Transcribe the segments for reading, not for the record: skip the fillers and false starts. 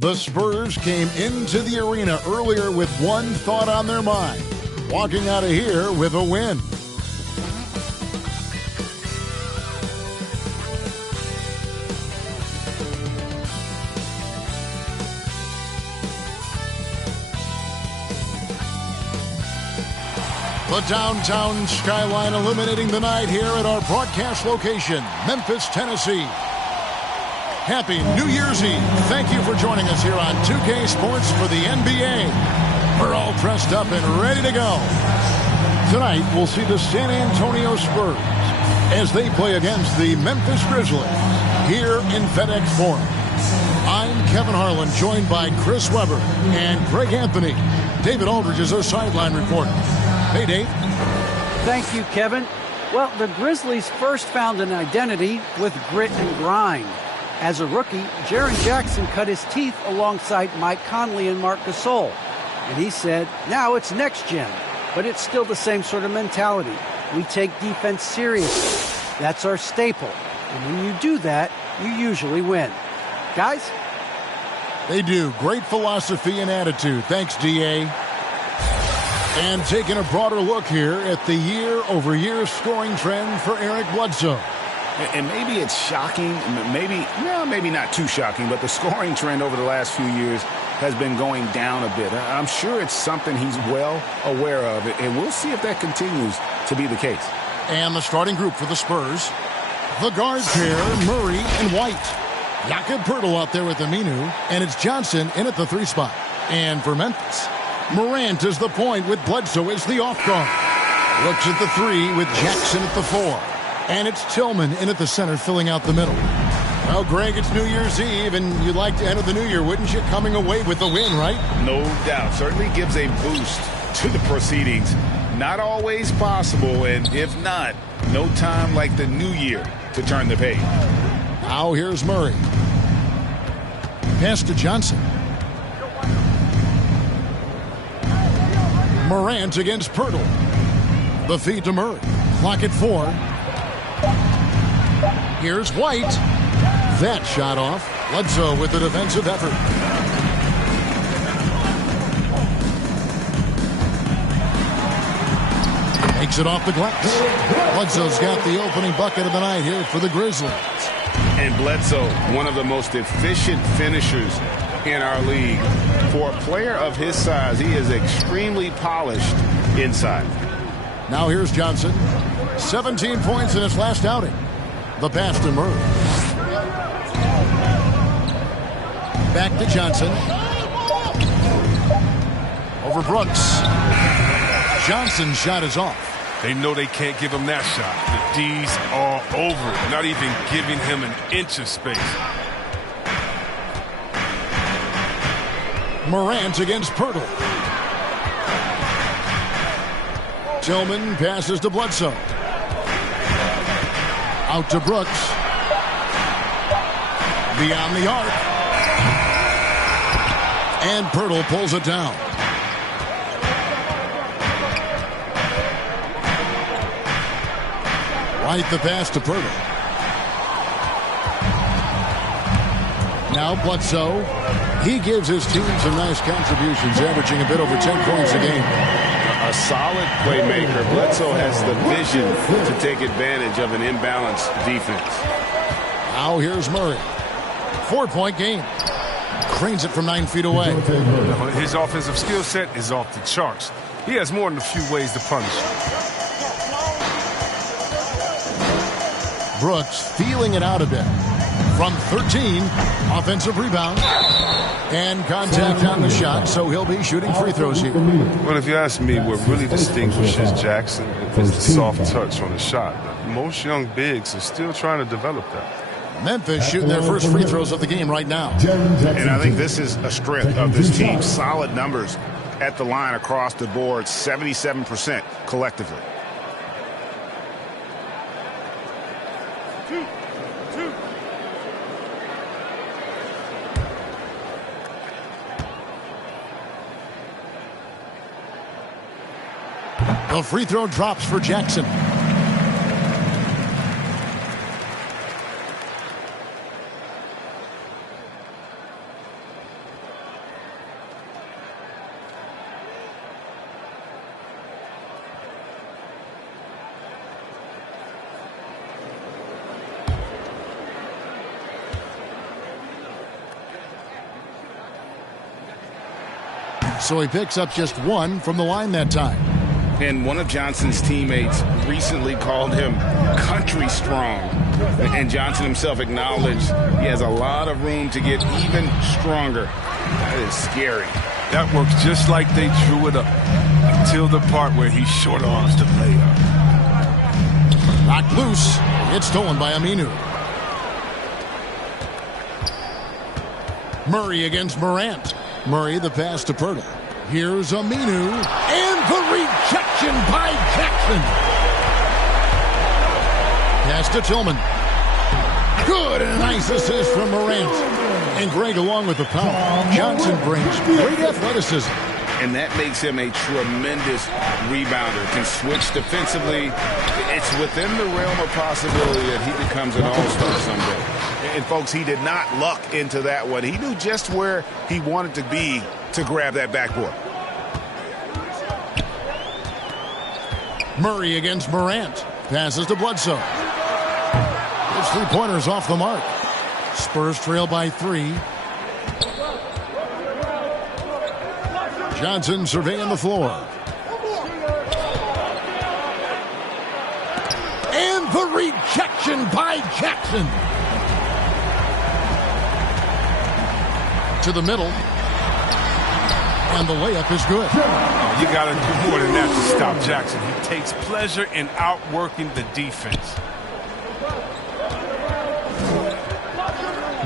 The Spurs came into the arena earlier with one thought on their mind, walking out of here with a win. The downtown skyline illuminating the night here at our broadcast location, Memphis, Tennessee. Happy New Year's Eve. Thank you for joining us here on 2K Sports for the NBA. We're all dressed up and ready to go. Tonight, we'll see the San Antonio Spurs as they play against the Memphis Grizzlies here in FedEx Forum. I'm Kevin Harlan, joined by Chris Webber and Greg Anthony. David Aldridge is our sideline reporter. Hey, Dave. Thank you, Kevin. Well, the Grizzlies first found an identity with grit and grind. As a rookie, Jaren Jackson cut his teeth alongside Mike Conley and Marc Gasol. And he said, now it's next gen, but it's still the same sort of mentality. We take defense seriously. That's our staple. And when you do that, you usually win. Guys? They do. Great philosophy and attitude. Thanks, D.A. And taking a broader look here at the year-over-year scoring trend for Eric Bledsoe. And maybe it's shocking, maybe not too shocking, but the scoring trend over the last few years has been going down a bit. I'm sure it's something he's well aware of, and we'll see if that continues to be the case. And the starting group for the Spurs, the guard pair, Murray and White. Jakob Poeltl out there with Aminu, and it's Johnson in at the 3 spot. And for Memphis, Morant is the point with Bledsoe as the off guard. Looks at the 3 with Jackson at the 4. And it's Tillman in at the center, filling out the middle. Well, Greg, it's New Year's Eve, and you'd like to enter the new year, wouldn't you? Coming away with the win, right? No doubt. Certainly gives a boost to the proceedings. Not always possible, and if not, no time like the new year to turn the page. Now here's Murray. Pass to Johnson. Morant against Poeltl. The feed to Murray. Clock at 4. Here's White. That shot off. Bledsoe with the defensive effort. Makes it off the glass. Bledsoe's got the opening bucket of the night here for the Grizzlies. And Bledsoe, one of the most efficient finishers in our league. For a player of his size, he is extremely polished inside. Now here's Johnson. 17 points in his last outing. The pass to Murray. Back to Johnson. Over Brooks. Johnson's shot is off. They know they can't give him that shot. The D's are over it, not even giving him an inch of space. Morant against Poeltl. Tillman passes to Bledsoe. Out to Brooks. Beyond the arc. And Poeltl pulls it down. White the pass to Poeltl. Now Bledsoe. He gives his team some nice contributions, averaging a bit over 10 points a game. A solid playmaker. Bledsoe has the vision to take advantage of an imbalanced defense. Now here's Murray. 4-point game. Cranes it from 9 feet away. His offensive skill set is off the charts. He has more than a few ways to punish. Brooks feeling it out a bit. From 13, offensive rebound. And contact on the shot, so he'll be shooting free throws here. Well, if you ask me, what really distinguishes Jackson is the soft touch on the shot. Most young bigs are still trying to develop that. Memphis shooting their first free throws of the game right now. And I think this is a strength of this team. Solid numbers at the line across the board, 77% collectively. The free throw drops for Jackson. So he picks up just 1 from the line that time. And one of Johnson's teammates recently called him country strong. And Johnson himself acknowledged he has a lot of room to get even stronger. That is scary. That works just like they drew it up until the part where he short arms the layup. Knocked loose. It's stolen by Aminu. Murray against Morant. Murray the pass to Purtle. Here's Aminu. And the rejection by Jackson. Pass to Tillman. Good, and a nice assist from Morant. And Greg along with the power. Johnson brings great athleticism. And that makes him a tremendous rebounder. Can switch defensively. It's within the realm of possibility that he becomes an all-star someday. And, folks, he did not luck into that one. He knew just where he wanted to be to grab that backboard. Murray against Morant. Passes to Bledsoe. His 3-pointers off the mark. Spurs trail by 3. Johnson surveying the floor. And the rejection by Jackson. To the middle. And the layup is good. You got to do more than that to stop Jackson. He takes pleasure in outworking the defense.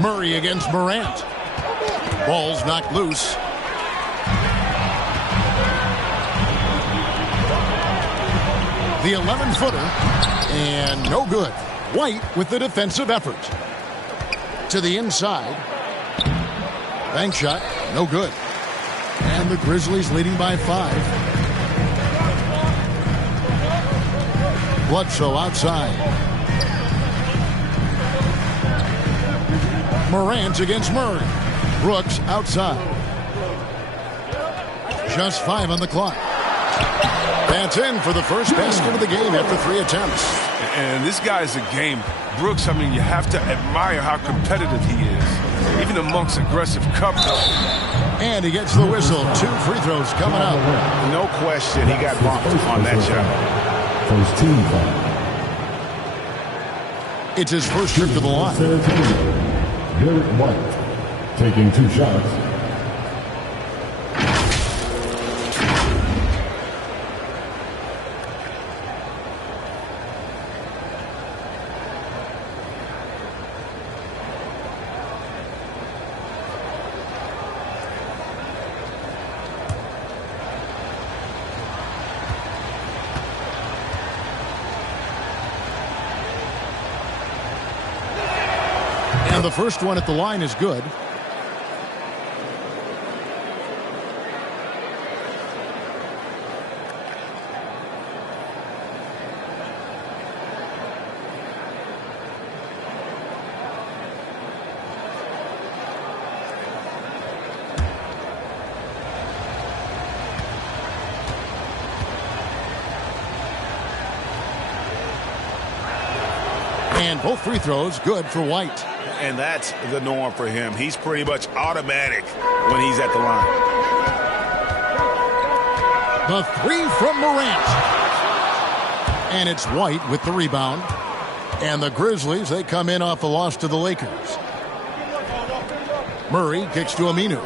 Murray against Morant. Ball's knocked loose. The 11-footer. And no good. White with the defensive effort. To the inside. Bank shot. No good. And the Grizzlies leading by 5. Bledsoe outside. Morant against Murray. Brooks outside. Just 5 on the clock. That's in for the first basket of the game after 3 attempts. And this guy's a game. Brooks, I mean, you have to admire how competitive he is, even amongst aggressive coverage. And he gets the whistle. 2 free throws coming up. No question, he got bumped on that shot. First team foul. It's his first trip to the line. Derek White taking 2 shots. And the first one at the line is good. And both free throws good for White. And that's the norm for him. He's pretty much automatic when he's at the line. The 3 from Morant. And it's White with the rebound. And the Grizzlies, they come in off a loss to the Lakers. Murray kicks to Aminu.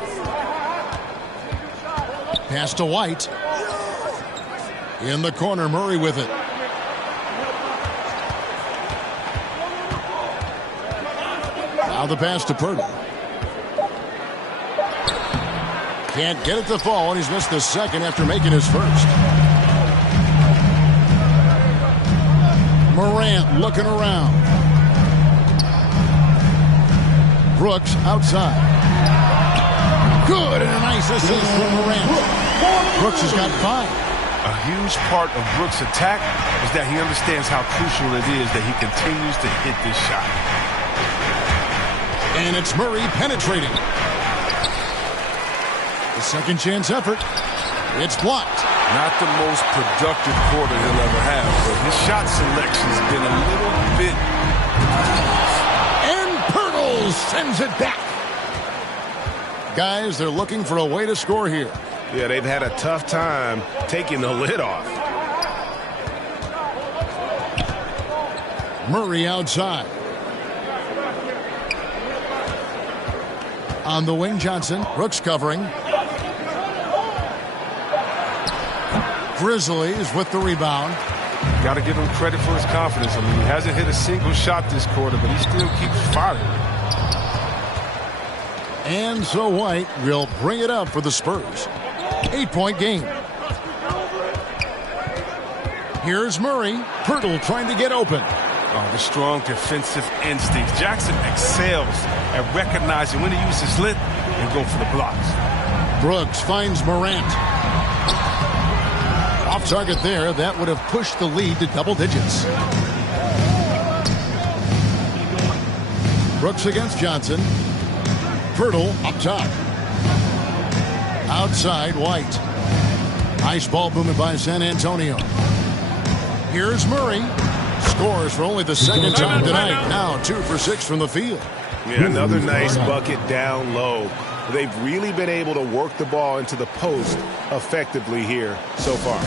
Pass to White. In the corner, Murray with it. Now the pass to Purtle. Can't get it to fall, and he's missed the second after making his first. Morant looking around. Brooks outside. Good, and a nice assist from Morant. Brooks has got 5. A huge part of Brooks' attack is that he understands how crucial it is that he continues to hit this shot. And it's Murray penetrating. The second chance effort. It's blocked. Not the most productive quarter he'll ever have, but his shot selection's been a little bit... And Purtle sends it back. Guys, they're looking for a way to score here. Yeah, they've had a tough time taking the lid off. Murray outside. On the wing, Johnson. Brooks covering. Grizzlies with the rebound. Got to give him credit for his confidence. I mean, he hasn't hit a single shot this quarter, but he still keeps firing. And so White will bring it up for the Spurs. 8-point game. Here's Murray. Pirtle trying to get open. Oh, the strong defensive instincts. Jackson excels at recognizing when to use his length and go for the blocks. Brooks finds Morant. Off target there. That would have pushed the lead to double digits. Brooks against Johnson. Pirtle up top. Outside, White. Nice ball movement by San Antonio. Here's Murray. Scores for only the second time tonight. Now 2 for 6 from the field. Yeah, another nice bucket down low. They've really been able to work the ball into the post effectively here so far.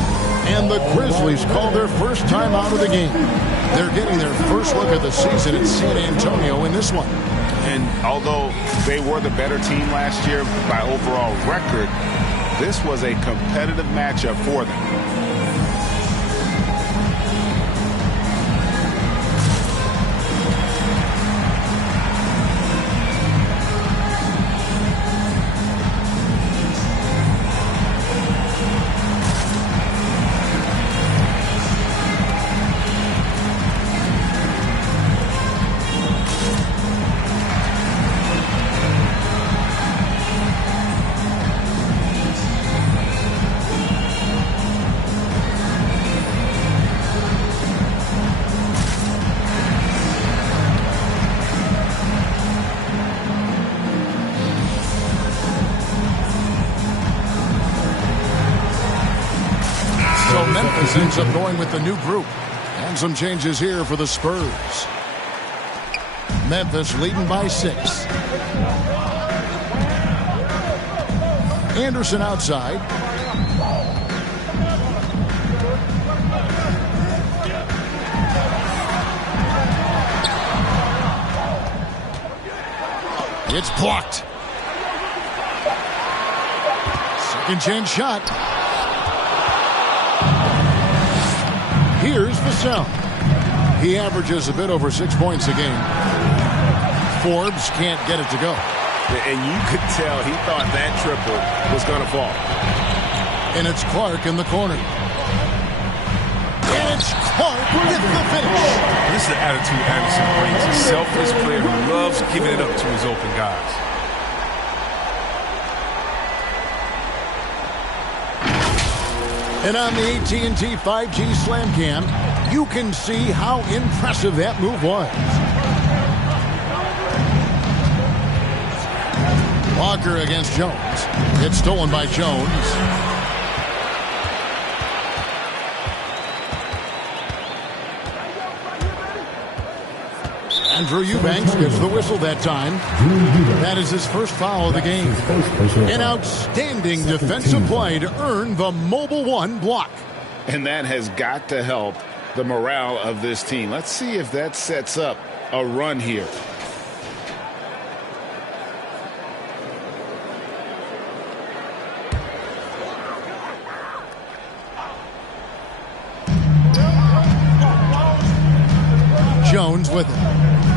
And the Grizzlies call their first time out of the game. They're getting their first look at the season in San Antonio in this one. And although they were the better team last year by overall record, this was a competitive matchup for them. Memphis ends up going with the new group. And some changes here for the Spurs. Memphis leading by 6. Anderson outside. It's blocked. Second chance shot. Here's Vassell. He averages a bit over 6 points a game. Forbes can't get it to go. And you could tell he thought that triple was going to fall. And it's Clark in the corner. And it's Clark with the finish. This is the attitude Anderson brings. A selfless player who loves giving it up to his open guys. And on the AT&T 5G Slam Cam, you can see how impressive that move was. Walker against Jones. It's stolen by Jones. Andrew Eubanks gets the whistle that time. That is his first foul of the game. An outstanding defensive play to earn the Mobile One block. And that has got to help the morale of this team. Let's see if that sets up a run here. Jones with it.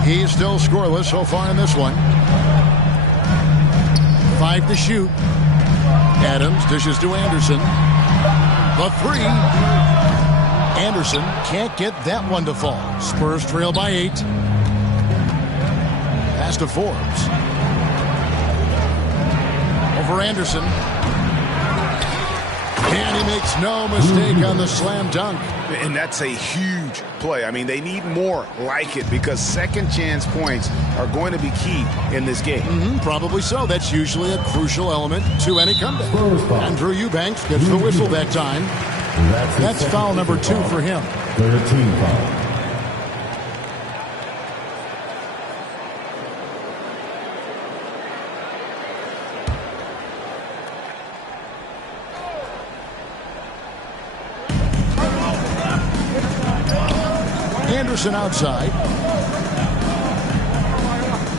He's still scoreless so far in this one. 5 to shoot. Adams dishes to Anderson. The 3. Anderson can't get that one to fall. Spurs trail by 8. Pass to Forbes. Over Anderson. And he makes no mistake on the slam dunk. And that's a huge play. I mean, they need more like it because second chance points are going to be key in this game. Probably so. That's usually a crucial element to any comeback. Andrew Eubanks gets the whistle that time. That's foul number 2 for him. 13 foul. Anderson outside.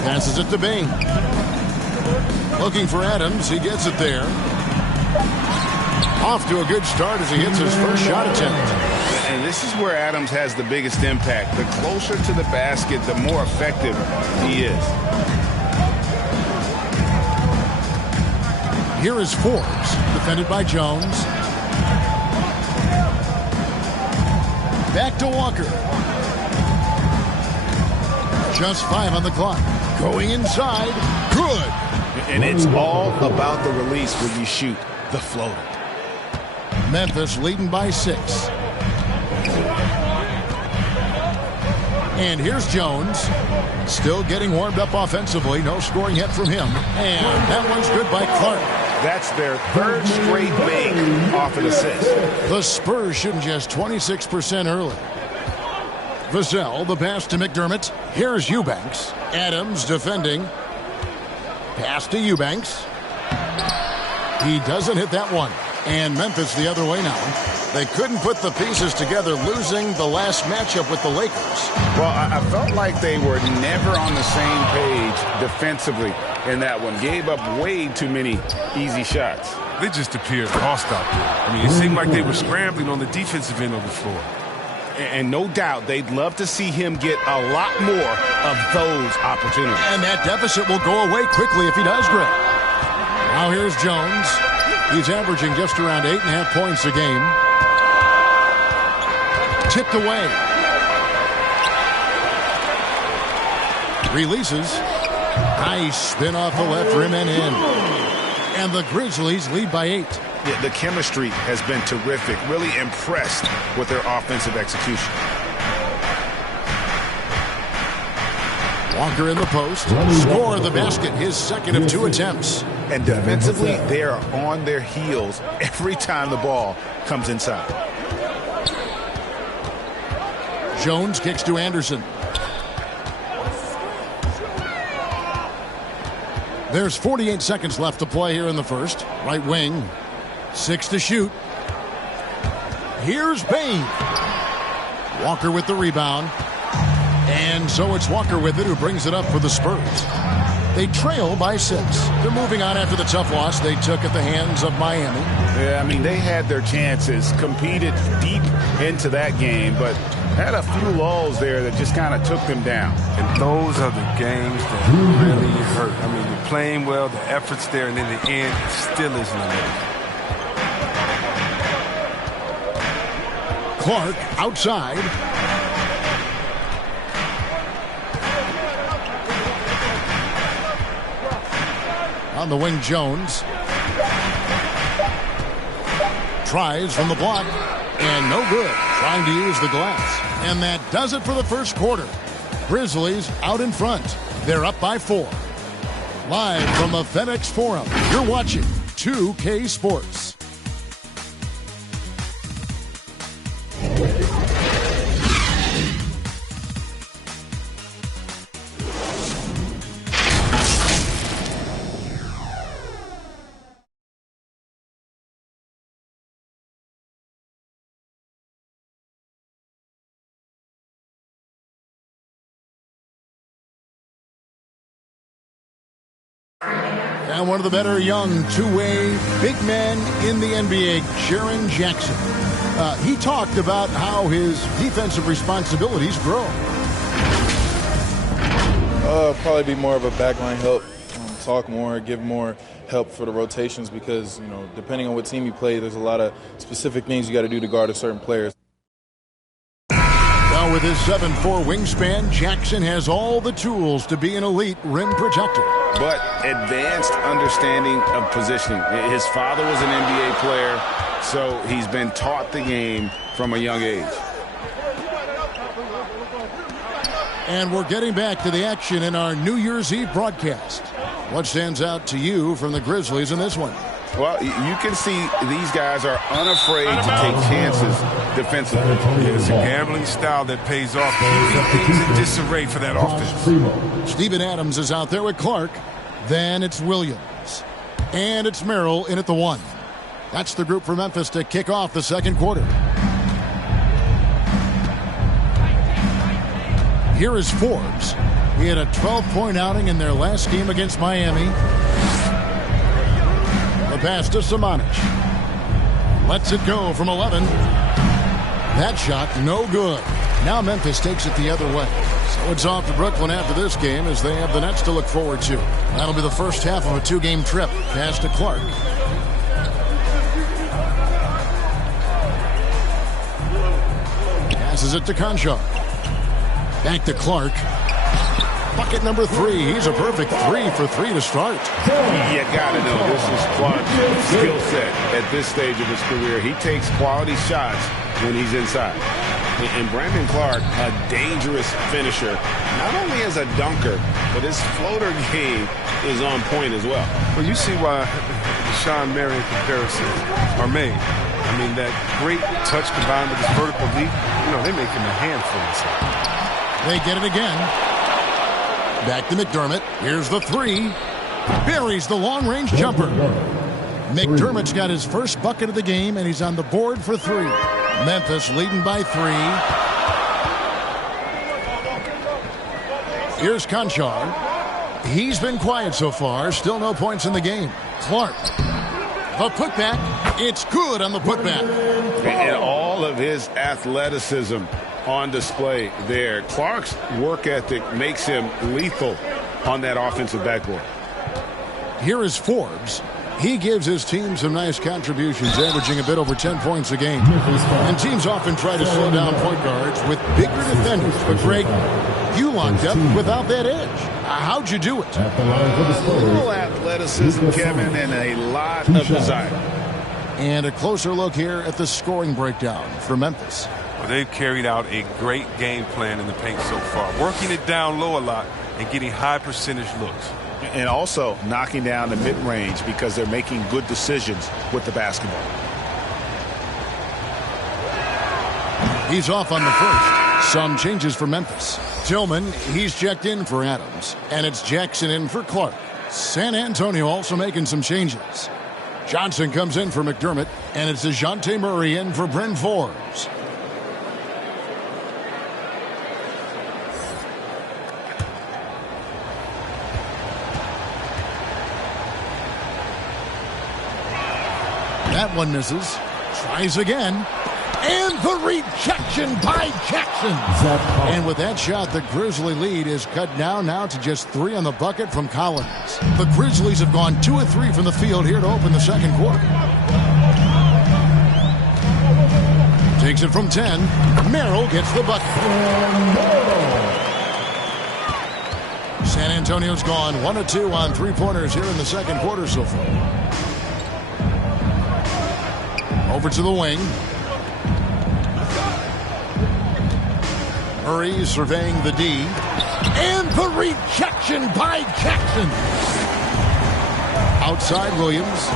Passes it to Bain. Looking for Adams. He gets it there. Off to a good start as he hits his first shot attempt. And this is where Adams has the biggest impact. The closer to the basket, the more effective he is. Here is Forbes, defended by Jones. Back to Walker. Just 5 on the clock. Going inside. Good. And it's all about the release when you shoot the floater. Memphis leading by 6. And here's Jones. Still getting warmed up offensively. No scoring yet from him. And that one's good by Clark. That's their third straight make off an assist. The Spurs shooting just 26% early. Vassell, the pass to McDermott. Here's Eubanks. Adams defending. Pass to Eubanks. He doesn't hit that one. And Memphis the other way now. They couldn't put the pieces together, losing the last matchup with the Lakers. Well, I felt like they were never on the same page defensively in that one. Gave up way too many easy shots. They just appeared lost out there. I mean, it seemed like they were scrambling on the defensive end of the floor. And no doubt they'd love to see him get a lot more of those opportunities. And that deficit will go away quickly if he does, Greg. Now here's Jones. He's averaging just around 8.5 points a game. Tipped away. Releases. Nice spin off the left rim and in. And the Grizzlies lead by 8. Yeah, the chemistry has been terrific. Really impressed with their offensive execution. Walker in the post. Score the basket. His second of 2 attempts. And defensively, they are on their heels every time the ball comes inside. Jones kicks to Anderson. There's 48 seconds left to play here in the first. Right wing. 6 to shoot. Here's Bain. Walker with the rebound. And so it's Walker with it, who brings it up for the Spurs. They trail by 6. They're moving on after the tough loss they took at the hands of Miami. Yeah, I mean, they had their chances, competed deep into that game, but had a few lulls there that just kind of took them down. And those are the games that really hurt. I mean, you're playing well, the effort's there, and in the end, it still isn't enough. Clark outside. On the wing, Jones. Tries from the block. And no good. Trying to use the glass. And that does it for the first quarter. Grizzlies out in front. They're up by 4. Live from the FedEx Forum, you're watching 2K Sports. And one of the better young two-way big men in the NBA, Jaren Jackson. He talked about how his defensive responsibilities grow. Probably be more of a backline help, talk more, give more help for the rotations because, you know, depending on what team you play, there's a lot of specific things you got to do to guard a certain player. Now with his 7'4" wingspan, Jackson has all the tools to be an elite rim protector. But advanced understanding of positioning. His father was an NBA player, so he's been taught the game from a young age. And we're getting back to the action in our New Year's Eve broadcast. What stands out to you from the Grizzlies in this one? Well, you can see these guys are unafraid to take chances defensively. It's a gambling style that pays off, keeping things in disarray for that offense. Steven Adams is out there with Clark. Then it's Williams. And it's Merrill in at the 1. That's the group for Memphis to kick off the second quarter. Here is Forbes. He had a 12-point outing in their last game against Miami. The pass to Samanic. Lets it go from 11. That shot, no good. Now Memphis takes it the other way. So it's off to Brooklyn after this game as they have the Nets to look forward to. That'll be the first half of a 2-game trip. Pass to Clark. Passes it to Conchar. Back to Clark. Bucket number 3. He's a perfect 3 for 3 to start. You got to know this is Clark's skill set at this stage of his career. He takes quality shots when he's inside. And Brandon Clark, a dangerous finisher, not only as a dunker, but his floater game is on point as well. Well, you see why the Sean Marion comparisons are made. I mean, that great touch combined with his vertical leap, they make him a handful inside. They get it again. Back to McDermott. Here's the 3. Buries the long-range jumper. McDermott's got his first bucket of the game, and he's on the board for 3. Memphis leading by 3. Here's Conchar. He's been quiet so far. Still no points in the game. Clark. The putback. It's good on the putback. And all of his athleticism on display there. Clark's work ethic makes him lethal on that offensive backboard. Here is Forbes. He gives his team some nice contributions, averaging a bit over 10 points a game. And teams often try to slow down point guards with bigger defenders. But, Greg, you locked up without that edge. How'd you do it? A little athleticism, Kevin, and a lot of desire. And a closer look here at the scoring breakdown for Memphis. Well, they've carried out a great game plan in the paint so far, working it down low a lot and getting high percentage looks. And also knocking down the mid-range because they're making good decisions with the basketball. He's off on the first. Some changes for Memphis. Tillman, he's checked in for Adams. And it's Jackson in for Clark. San Antonio also making some changes. Johnson comes in for McDermott. And it's DeJounte Murray in for Bryn Forbes. That one misses. Tries again. And the rejection by Jackson. And with that shot, the Grizzly lead is cut down now to just 3 on the bucket from Collins. The Grizzlies have gone 2 of 3 from the field here to open the second quarter. Takes it from 10. Merrill gets the bucket. San Antonio's gone 1 of 2 on 3-pointers here in the second quarter so far. Over to the wing. Murray surveying the D. And the rejection by Jackson. Outside Williams.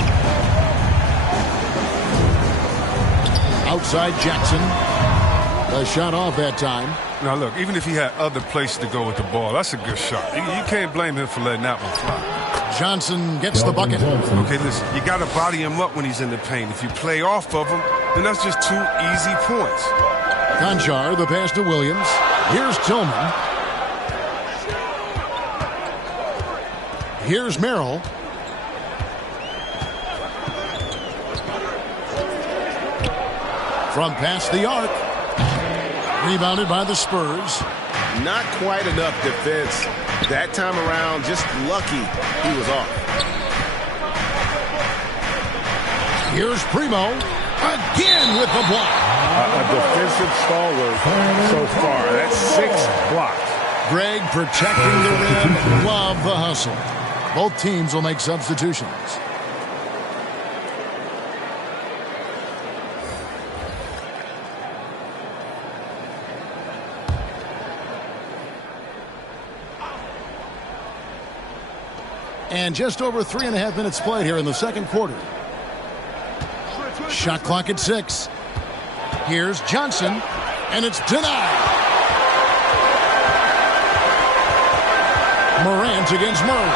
Outside Jackson. A shot off that time. Now, look, even if he had other places to go with the ball, that's a good shot. You can't blame him for letting that one fly. Johnson gets the bucket. Okay, listen, you got to body him up when he's in the paint. If you play off of him, then that's just 2 easy points. Conchar, the pass to Williams. Here's Tillman. Here's Merrill. From past the arc. Rebounded by the Spurs. Not quite enough defense that time around. Just lucky he was off. Here's Primo. Again with the block. A defensive stalwart so far. That's 6 blocks. Greg protecting the rim. Love the hustle. Both teams will make substitutions. And just over 3.5 minutes played here in the second quarter. Shot clock at 6. Here's Johnson, and it's denied. Morant against Murray.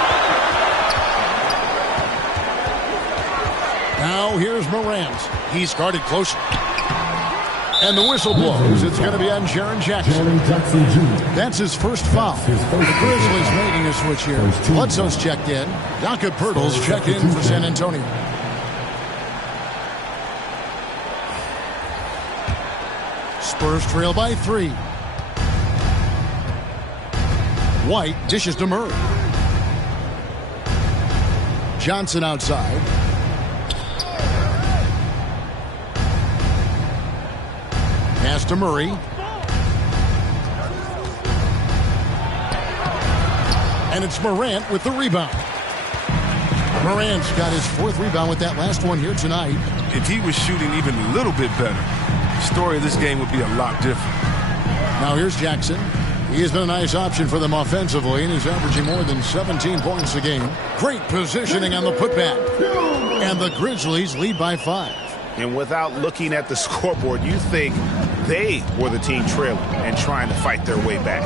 Now here's Morant. He's guarded close. And the whistle blows. It's going to be on Jaren Jackson. That's his first foul. The Grizzlies making a switch here. Bledsoe's checked in. Jakob Poeltl's checked in for San Antonio. Spurs trail by 3. White dishes to Murray. Johnson outside. Pass to Murray. And it's Morant with the rebound. Morant's got his 4th rebound with that last one here tonight. If he was shooting even a little bit better, the story of this game would be a lot different. Now here's Jackson. He has been a nice option for them offensively, and he's averaging more than 17 points a game. Great positioning on the putback. And the Grizzlies lead by 5. And without looking at the scoreboard, you think they were the team trailing and trying to fight their way back.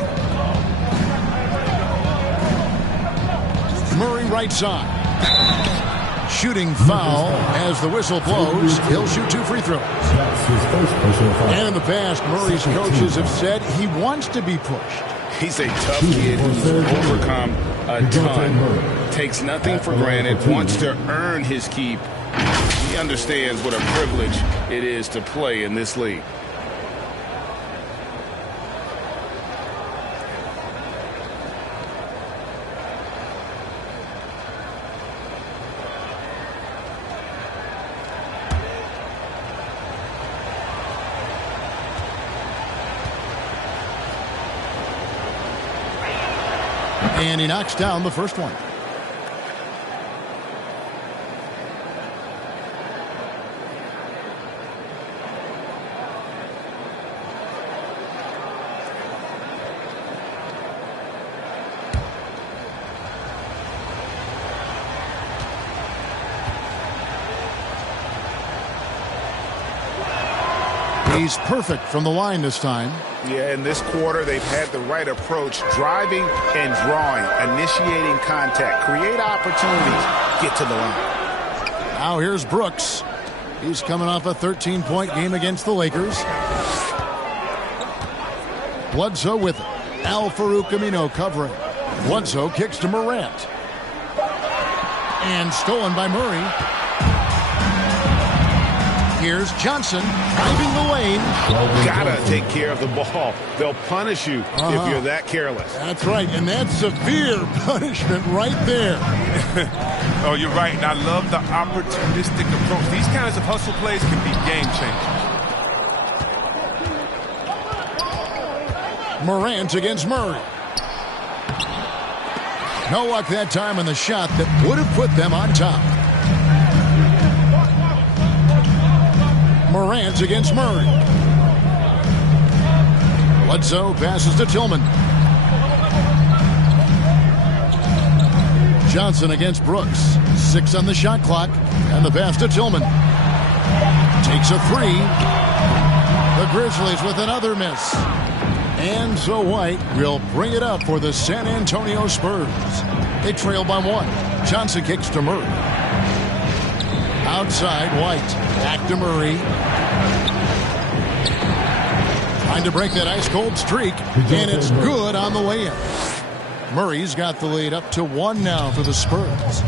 Murray right side. Shooting foul as the whistle blows. He'll shoot 2 free throws. And in the past, Murray's coaches have said he wants to be pushed. He's a tough kid who's overcome a ton. Takes nothing for granted, wants to earn his keep. He understands what a privilege it is to play in this league. And he knocks down the first one. He's perfect from the line this time. Yeah, in this quarter, they've had the right approach, driving and drawing, initiating contact, create opportunities, get to the line. Now here's Brooks. He's coming off a 13-point game against the Lakers. Bledsoe with it. Al-Farouq Amino covering. Bledsoe kicks to Morant. And stolen by Murray. Here's Johnson driving the lane. Gotta take care of the ball. They'll punish you if you're that careless. That's right, and that's severe punishment right there. Oh, you're right, and I love the opportunistic approach. These kinds of hustle plays can be game changers. Morant against Murray. No luck that time on the shot that would have put them on top. Morant against Murray. Bledsoe passes to Tillman. Johnson against Brooks. 6 on the shot clock. And the pass to Tillman. Takes a 3. The Grizzlies with another miss. And so White will bring it up for the San Antonio Spurs. They trail by 1. Johnson kicks to Murray. Outside, White. Back to Murray. Trying to break that ice-cold streak. And it's good on the way in. Murray's got the lead up to 1 now for the Spurs.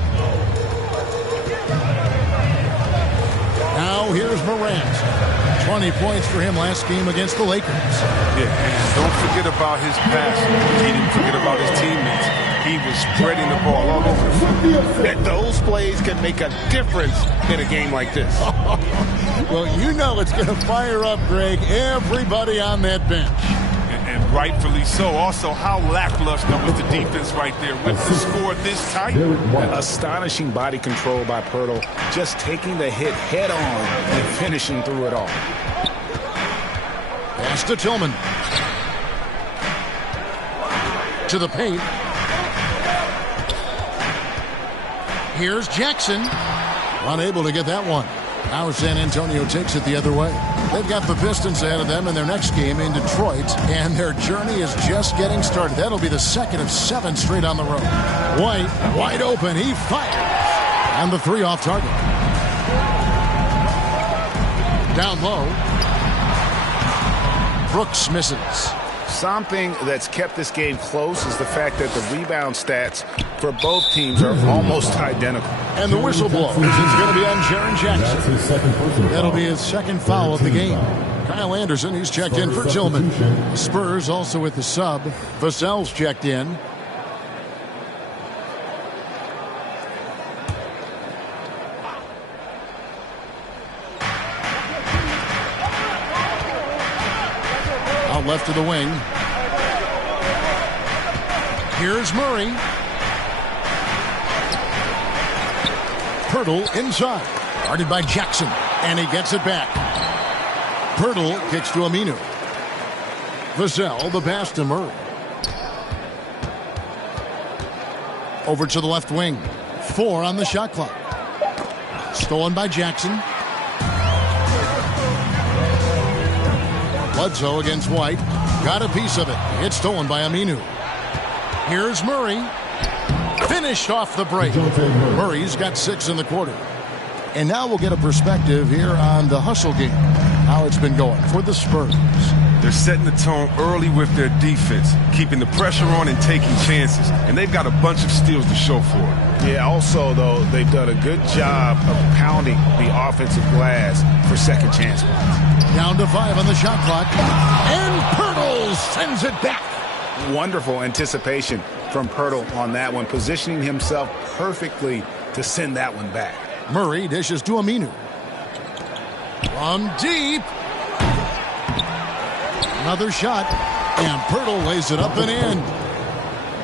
Now here's Morant. 20 points for him last game against the Lakers. Yeah, and don't forget about his passing. He didn't forget about his teammates. He was spreading the ball all over the field. And those plays can make a difference in a game like this. Well, you know it's going to fire up, Greg, everybody on that bench. And rightfully so. Also, how lackluster was the defense right there with the score this tight. Astonishing body control by Poeltl, just taking the hit head on and finishing through it all. Pass to Tillman. To the paint. Here's Jackson. Unable to get that one. Now San Antonio takes it the other way. They've got the Pistons ahead of them in their next game in Detroit, and their journey is just getting started. That'll be the second of 7 straight on the road. White, wide open. He fires. And the 3 off target. Down low. Brooks misses. Something that's kept this game close is the fact that the rebound stats for both teams are almost identical. And the whistle blows. It's going to be on Jaren Jackson. That'll be his second foul of the game. Kyle Anderson, he's checked in for Tillman. Spurs also with the sub. Vassell's checked in. Out left to the wing. Here's Murray. Pirtle inside. Guarded by Jackson. And he gets it back. Pirtle kicks to Aminu. Vassell, the pass to Murray. Over to the left wing. 4 on the shot clock. Stolen by Jackson. Bledsoe against White. Got a piece of it. It's stolen by Aminu. Here's Murray. Finished off the break. Murray's got 6 in the quarter. And now we'll get a perspective here on the hustle game. How it's been going for the Spurs. They're setting the tone early with their defense, keeping the pressure on and taking chances. And they've got a bunch of steals to show for it. Yeah, also, though, they've done a good job of pounding the offensive glass for second chance points. Down to 5 on the shot clock. And Pirtle sends it back. Wonderful anticipation from Pirtle on that one, positioning himself perfectly to send that one back. Murray dishes to Aminu. From deep. Another shot. And Pirtle lays it up and in.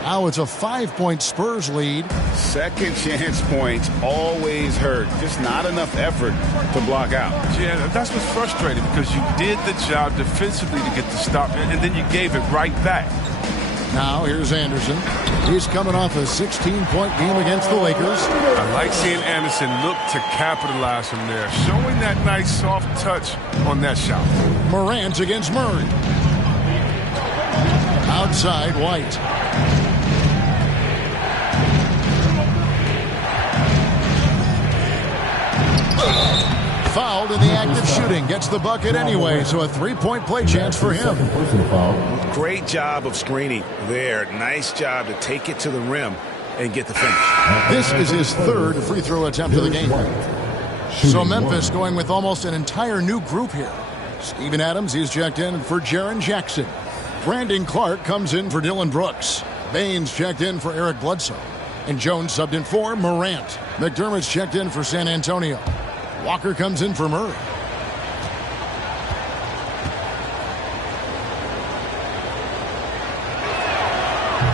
Now it's a 5-point Spurs lead. Second chance points always hurt. Just not enough effort to block out. Yeah, that's what's frustrating because you did the job defensively to get the stop, and then you gave it right back. Now here's Anderson. He's coming off a 16-point game against the Lakers. I like seeing Anderson look to capitalize from there, showing that nice soft touch on that shot. Morant against Murray. Outside White. Fouled in the act of shooting. Gets the bucket anyway, so a 3-point play chance for him. Great job of screening there. Nice job to take it to the rim and get the finish. This is his 3rd free throw attempt of the game. So Memphis going with almost an entire new group here. Steven Adams, he's checked in for Jaren Jackson. Brandon Clark comes in for Dylan Brooks. Baines checked in for Eric Bledsoe. And Jones subbed in for Morant. McDermott's checked in for San Antonio. Walker comes in for Murray.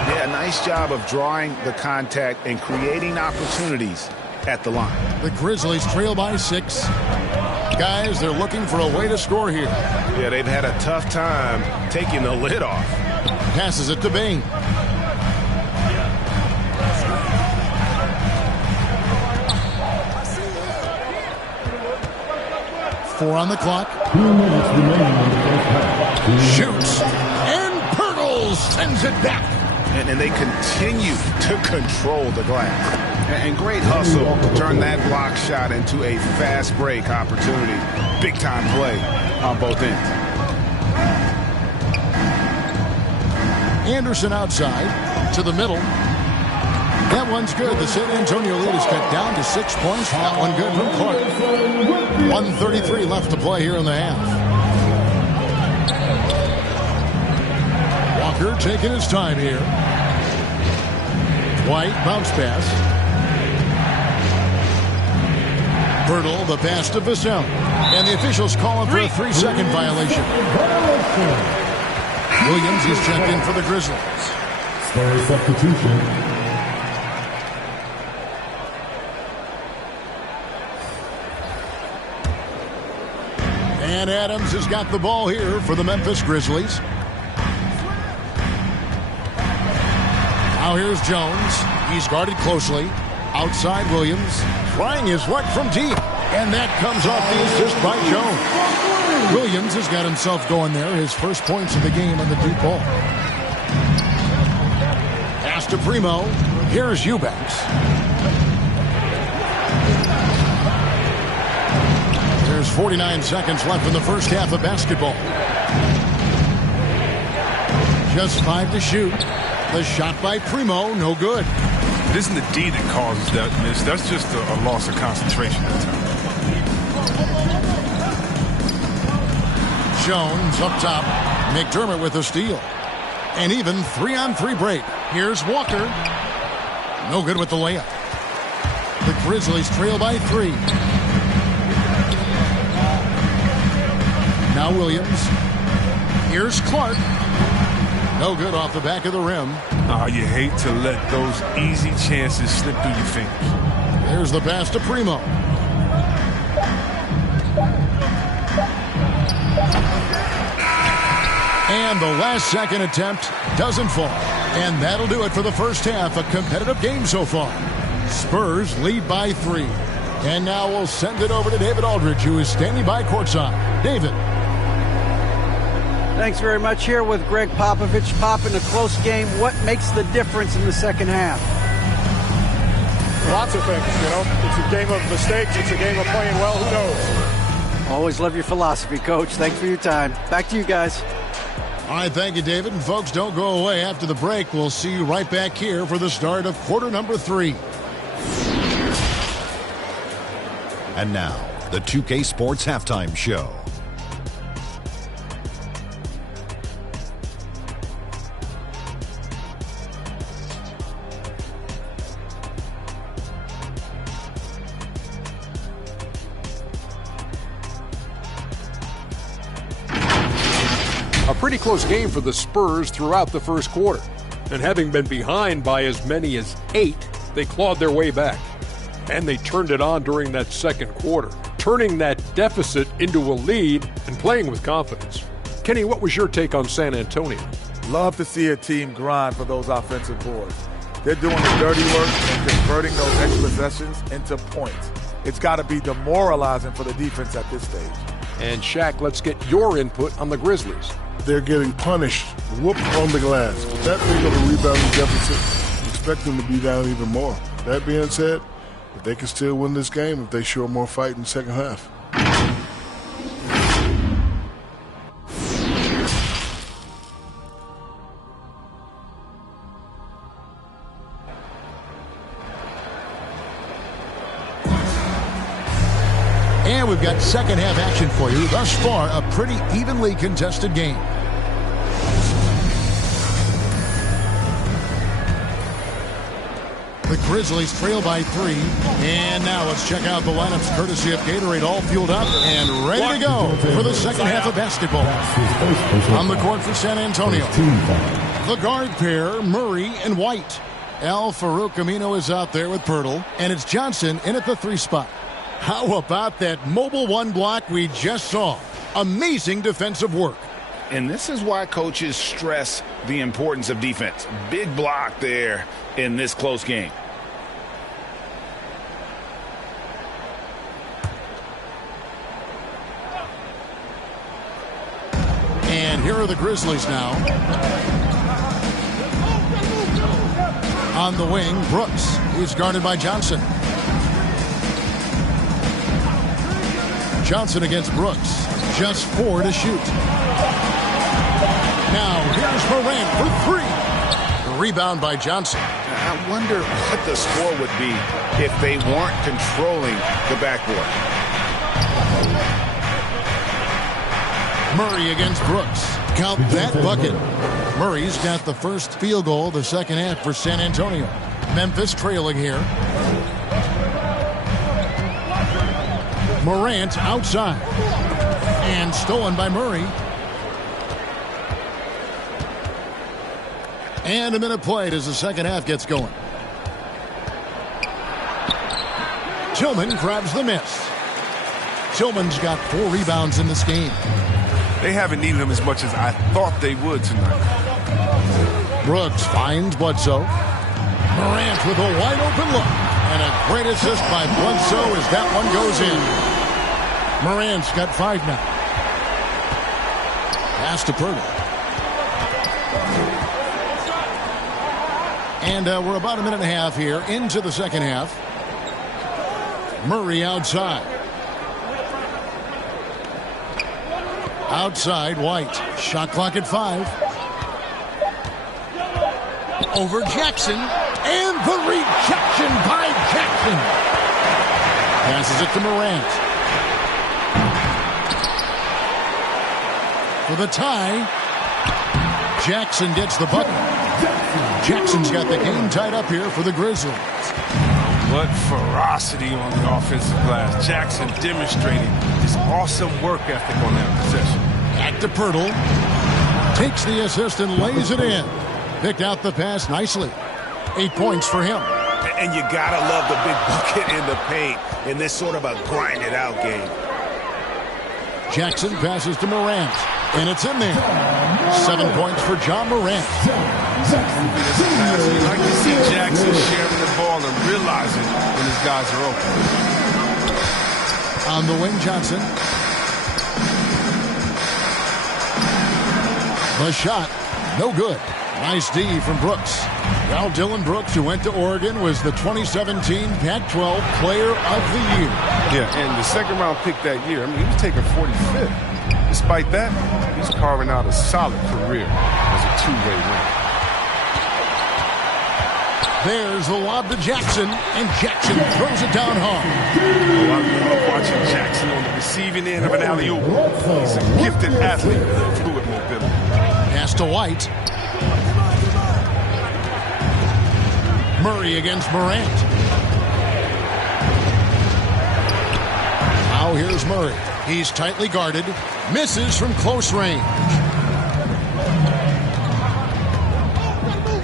Yeah, nice job of drawing the contact and creating opportunities at the line. The Grizzlies trail by 6. Guys, they're looking for a way to score here. Yeah, they've had a tough time taking the lid off. Passes it to Bain. Four on the clock. 2 minutes remaining in the first half. Shoots. And Pirtle sends it back. And they continue to control the glass. And great hustle to turn that block shot into a fast break opportunity. Big time play on both ends. Anderson outside to the middle. That one's good. The San Antonio lead is cut down to 6 points. That one good from Clark. 1:33 left to play here in the half. Walker taking his time here. White bounce pass. Pirtle, the pass to Vassell. And the officials call him for a 3-second violation. Williams is checked in for the Grizzlies. Spurs substitution. And Adams has got the ball here for the Memphis Grizzlies. Now here's Jones. He's guarded closely. Outside Williams. Trying his luck from deep. And that comes off the assist by Jones. Williams has got himself going there. His first points of the game on the deep ball. Pass to Primo. Here's Eubanks. There's 49 seconds left in the first half of basketball. Just 5 to shoot. The shot by Primo, no good. It isn't the D that causes that miss. That's just a loss of concentration at times. Jones up top. McDermott with a steal. An even 3-on-3 break. Here's Walker. No good with the layup. The Grizzlies trail by 3. Now Williams. Here's Clark. No good off the back of the rim. You hate to let those easy chances slip through your fingers. There's the pass to Primo. And the last second attempt doesn't fall. And that'll do it for the first half. A competitive game so far. Spurs lead by 3. And now we'll send it over to David Aldridge, who is standing by courtside. David. Thanks very much. Here with Greg Popovich. Pop, in a close game, what makes the difference in the second half? Lots of things, you know. It's a game of mistakes. It's a game of playing well. Who knows? Always love your philosophy, Coach. Thanks for your time. Back to you guys. All right, thank you, David. And folks, don't go away. After the break, we'll see you right back here for the start of quarter number 3. And now, the 2K Sports Halftime Show. A pretty close game for the Spurs throughout the first quarter. And having been behind by as many as 8, they clawed their way back. And they turned it on during that second quarter, turning that deficit into a lead and playing with confidence. Kenny, what was your take on San Antonio? Love to see a team grind for those offensive boards. They're doing the dirty work and converting those extra possessions into points. It's got to be demoralizing for the defense at this stage. And Shaq, let's get your input on the Grizzlies. They're getting punished, whooped on the glass. With that big of a rebounding deficit, expect them to be down even more. That being said, if they can still win this game, if they show more fight in the second half. And we've got second half action for you. Thus far, a pretty evenly contested game. The Grizzlies trail by 3. And now let's check out the lineups courtesy of Gatorade, all fueled up and ready to go for the second half of basketball. On the court for San Antonio, the guard pair, Murray and White. Al Farouk Amino is out there with Pirtle, and it's Johnson in at the 3 spot. How about that mobile 1 block we just saw? Amazing defensive work. And this is why coaches stress the importance of defense. Big block there in this close game. And here are the Grizzlies now. On the wing, Brooks. He's guarded by Johnson. Johnson against Brooks. Just 4 to shoot. Now, here's Morant for 3. The rebound by Johnson. I wonder what the score would be if they weren't controlling the backboard. Murray against Brooks. Count that bucket. Murray's got the first field goal of the second half for San Antonio. Memphis trailing here. Morant outside. And stolen by Murray. And a minute played as the second half gets going. Tillman grabs the miss. Tillman's got 4 rebounds in this game. They haven't needed him as much as I thought they would tonight. Brooks finds Bledsoe. Morant with a wide open look. And a great assist by Bledsoe as that one goes in. Morant's got 5 now. Pass to Pirtle. And we're about a minute and a half here into the second half. Murray outside. Outside, White. Shot clock at 5. Over Jackson. And the rejection by Jackson. Passes it to Morant. For the tie. Jackson gets the bucket. Jackson's got the game tied up here for the Grizzlies. What ferocity on the offensive glass. Jackson demonstrating his awesome work ethic on that possession. Back to Pirtle. Takes the assist and lays it in. Picked out the pass nicely. 8 points for him. And you gotta love the big bucket in the paint in this sort of a grind-it-out game. Jackson passes to Morant. And it's in there. 7 points for John Morant. You like to see Jackson sharing the ball and realizing when his guys are open. On the wing, Johnson. The shot, no good. Nice D from Brooks. Well, Dylan Brooks, who went to Oregon, was the 2017 Pac-12 Player of the Year. Yeah, and the second-round pick that year, I mean, he was taken 45th. Despite that, he's carving out a solid career as a two-way winner. There's the lob to Jackson, and Jackson throws it down hard. Oh, I love watching Jackson on the receiving end of an alley-oop. He's a gifted athlete with fluid mobility. Pass to White. Murray against Morant. Now here's Murray. He's tightly guarded. Misses from close range.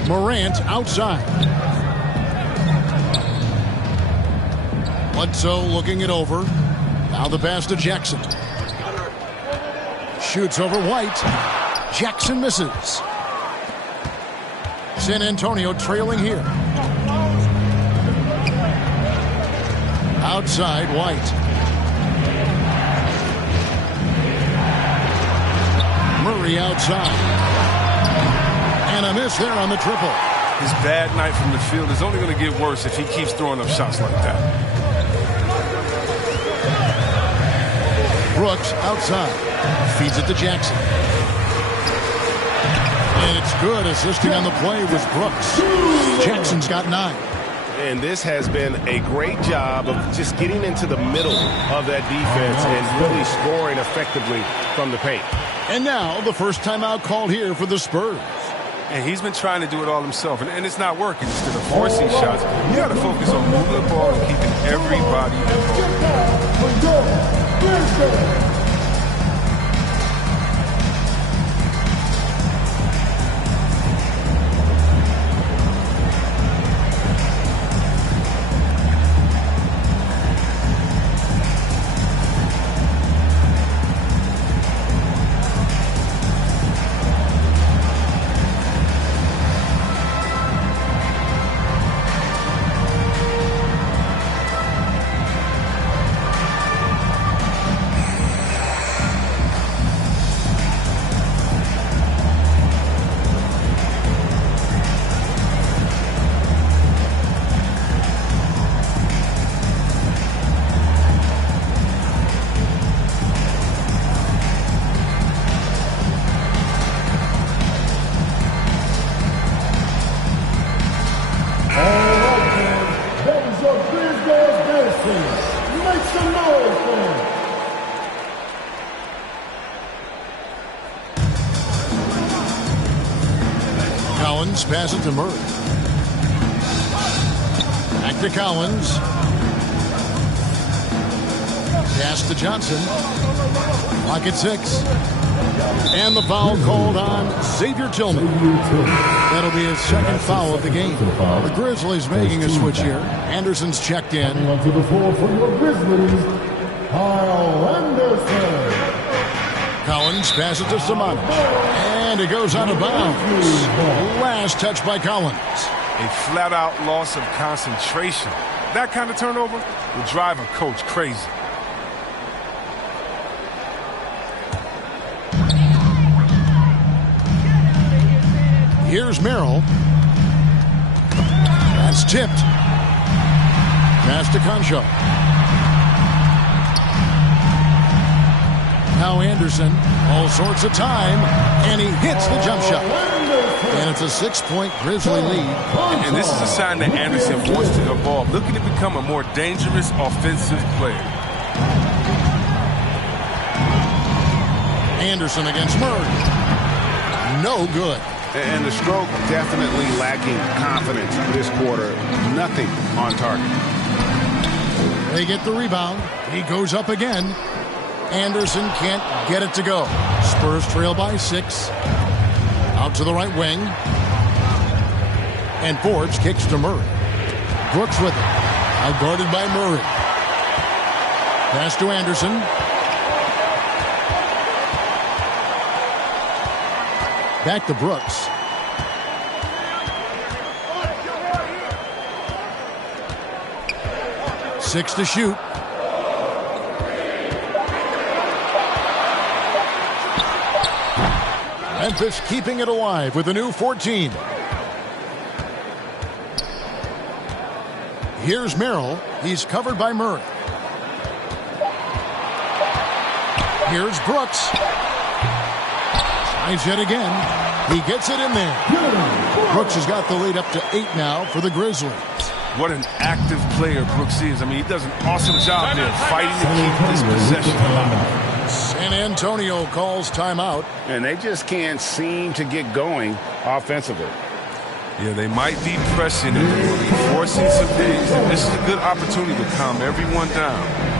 Morant outside. Bledsoe looking it over. Now the pass to Jackson. Shoots over White. Jackson misses. San Antonio trailing here. Outside, White. Murray outside. And a miss there on the triple. His bad night from the field is only going to get worse if he keeps throwing up shots like that. Brooks outside. Feeds it to Jackson. And it's good. Assisting on the play was Brooks. Jackson's got 9. And this has been a great job of just getting into the middle of that defense and really scoring effectively from the paint. And now the first timeout called here for the Spurs. And he's been trying to do it all himself, and it's not working. Instead of forcing shots, you got to focus on moving the ball and keeping everybody involved. Pass it to Murray. Back to Collins. Pass to Johnson. Clock at 6. And the foul called on Xavier Tillman. That'll be his second foul of the game. The Grizzlies making a switch here. Anderson's checked in. To the floor for your Grizzlies, Kyle Anderson. Collins passes to Simon. And it goes out of bounds. Last touch by Collins. A flat-out loss of concentration. That kind of turnover will drive a coach crazy. Here's Merrill. That's tipped. Pass to Concho. Now Anderson, all sorts of time, and he hits the jump shot. And it's a 6-point Grizzly lead. And this is a sign that Anderson wants to evolve, looking to become a more dangerous offensive player. Anderson against Murray. No good. And the stroke definitely lacking confidence this quarter. Nothing on target. They get the rebound. He goes up again. Anderson can't get it to go. Spurs trail by 6. Out to the right wing. And Forbes kicks to Murray. Brooks with it. Out guarded by Murray. Pass to Anderson. Back to Brooks. Six to shoot. Memphis keeping it alive with a new 14. Here's Merrill. He's covered by Murray. Here's Brooks. Tries yet again. He gets it in there. Brooks has got the lead up to 8 now for the Grizzlies. What an active player Brooks is. I mean, he does an awesome job there fighting to keep this possession alive. San Antonio calls timeout. And they just can't seem to get going offensively. Yeah, they might be pressing and forcing some things. And this is a good opportunity to calm everyone down.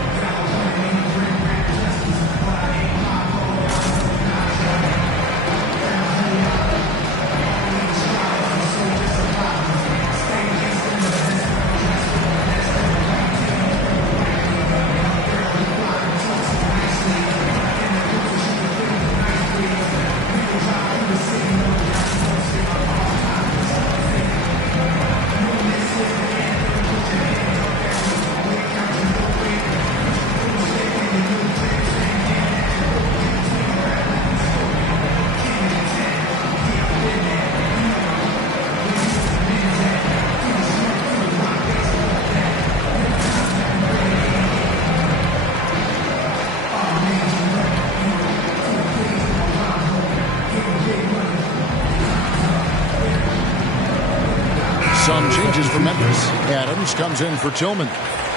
Some changes for Memphis. Adams comes in for Tillman.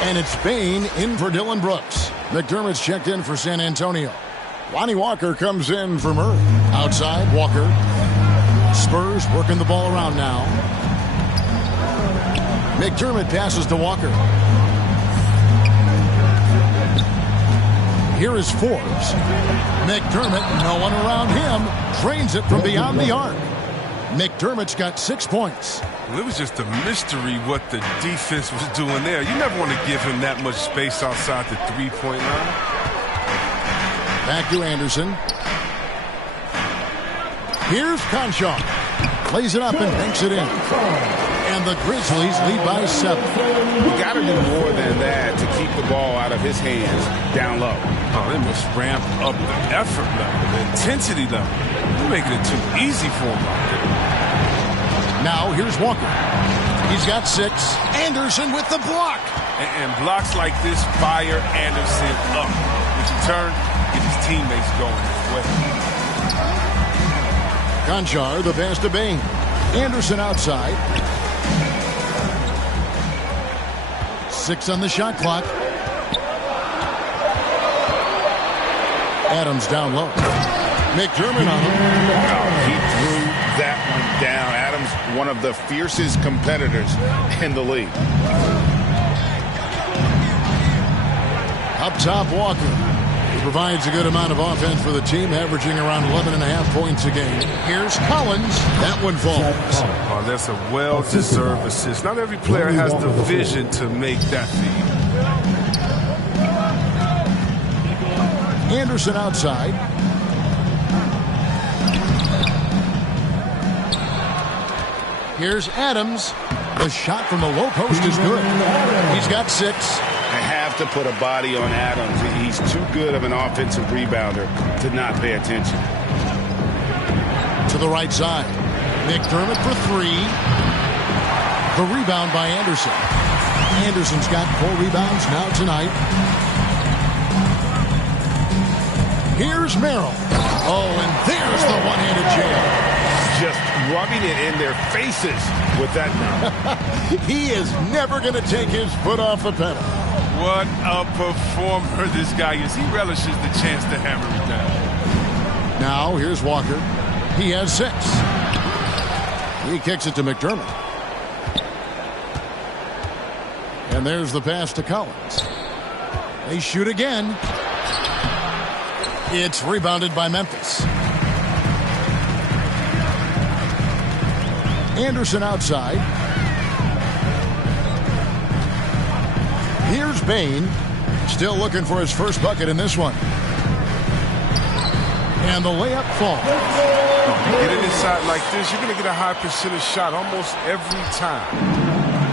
And it's Bain in for Dillon Brooks. McDermott's checked in for San Antonio. Lonnie Walker comes in for Murray. Outside, Walker. Spurs working the ball around now. McDermott passes to Walker. Here is Forbes. McDermott, no one around him. Drains it from beyond the arc. McDermott's got 6 points. Well, it was just a mystery what the defense was doing there. You never want to give him that much space outside the three-point line. Back to Anderson. Here's Conchar. Plays it up and banks it in. And the Grizzlies lead by 7. You got to do more than that to keep the ball out of his hands down low. Oh, they must ramp up the effort level, the intensity level. They're making it too easy for him out there. Now here's Walker. He's got 6. Anderson with the block. And blocks like this fire Anderson up. In turn, get his teammates going as well. Conchar, the pass to Bain. Anderson outside. 6 on the shot clock. Adams down low. McDermott on him. He threw that one down. Adams, one of the fiercest competitors in the league. Up top, Walker. He provides a good amount of offense for the team, averaging around 11.5 points a game. Here's Collins. That one falls. Oh, that's a well-deserved assist. Not every player has the vision to make that feed. Anderson outside. Here's Adams. The shot from the low post is good. He's got 6. They have to put a body on Adams. He's too good of an offensive rebounder to not pay attention. To the right side. McDermott for 3. The rebound by Anderson. Anderson's got 4 rebounds now tonight. Here's Merrill. Oh, and there's the one-handed jam. just rubbing it in their faces with that now. He is never going to take his foot off the pedal. What a performer this guy is. He relishes the chance to hammer it down. Now, here's Walker. He has 6. He kicks it to McDermott. And there's the pass to Collins. They shoot again. It's rebounded by Memphis. Anderson outside. Here's Bain. Still looking for his first bucket in this one. And the layup falls. You get it inside like this, you're going to get a high percentage shot almost every time.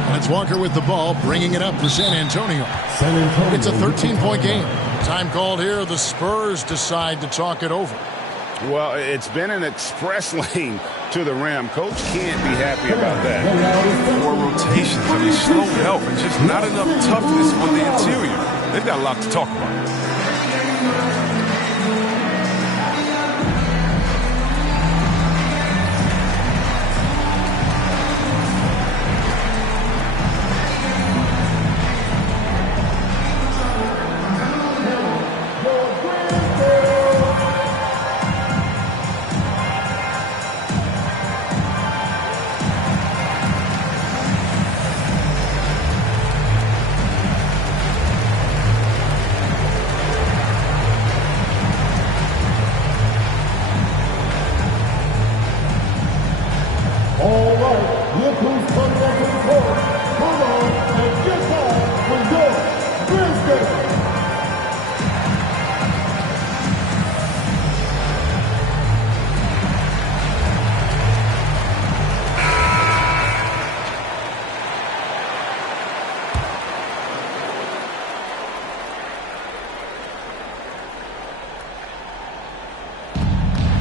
And it's Walker with the ball, bringing it up for San Antonio. It's a 13-point game. Time called here. The Spurs decide to talk it over. Well, it's been an express lane to the rim. Coach can't be happy about that. 4 rotations. I mean, slow help and just not enough toughness on the interior. They've got a lot to talk about.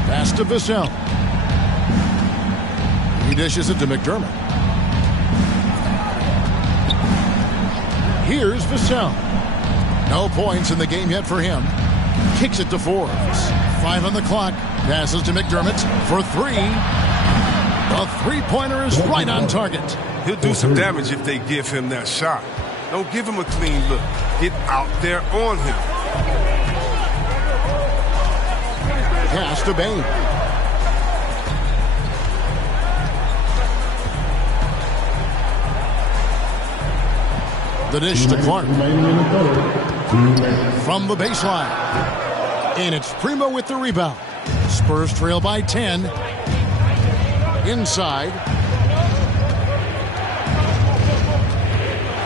Pass to Vassell. He dishes it to McDermott. Here's Vassell. No points in the game yet for him. Kicks it to Forbes. 5 on the clock. Passes to McDermott for 3. The three-pointer is right on target. He'll do some damage if they give him that shot. Don't give him a clean look. Get out there on him. Pass to Bain. The dish to Clark. From the baseline. And it's Primo with the rebound. Spurs trail by 10. Inside.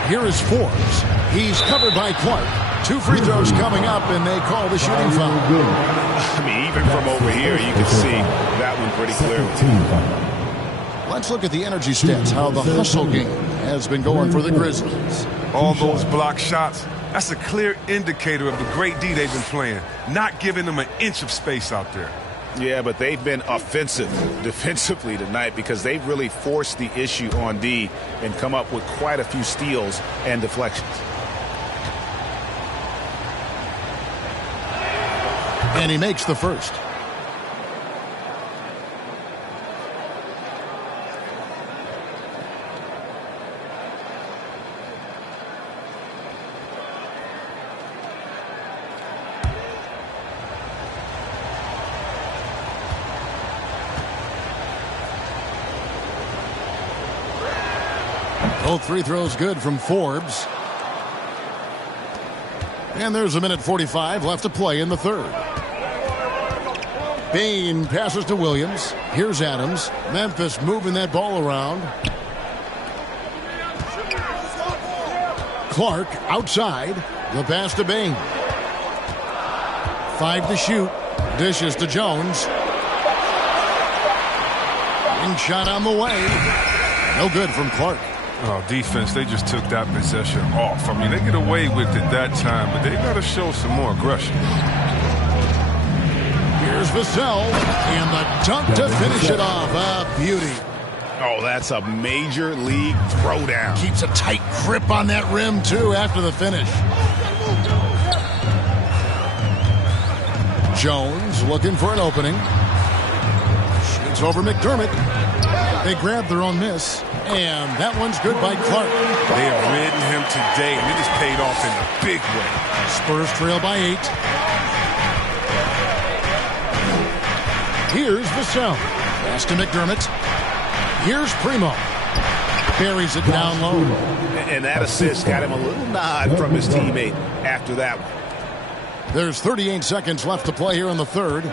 Here is Forbes. He's covered by Clark. 2 free throws coming up, and they call the shooting foul. I mean, even from over here, you can see that one pretty clearly. Let's look at the energy stats, how the hustle game has been going for the Grizzlies. All those block shots, that's a clear indicator of the great D they've been playing, not giving them an inch of space out there. Yeah, but they've been offensive defensively tonight because they've really forced the issue on D and come up with quite a few steals and deflections. And he makes the first. Both free throws good from Forbes. And there's 1:45 left to play in the third. Bain passes to Williams. Here's Adams. Memphis moving that ball around. Clark outside. The pass to Bain. 5 to shoot. Dishes to Jones. And shot on the way. No good from Clark. Oh, defense, they just took that possession off. I mean, they get away with it that time, but they got to show some more aggression. Here's Vassell, and the dunk to finish it off. A beauty. Oh, that's a major league throwdown. Keeps a tight grip on that rim, too, after the finish. Jones looking for an opening. It's over McDermott. They grab their own miss, and that one's good by Clark. They have ridden him today, and it has paid off in a big way. Spurs trail by 8. Here's Vassell. Pass to McDermott. Here's Primo. Buries it down low. And that assist got him a little nod from his teammate after that one. There's 38 seconds left to play here in the third.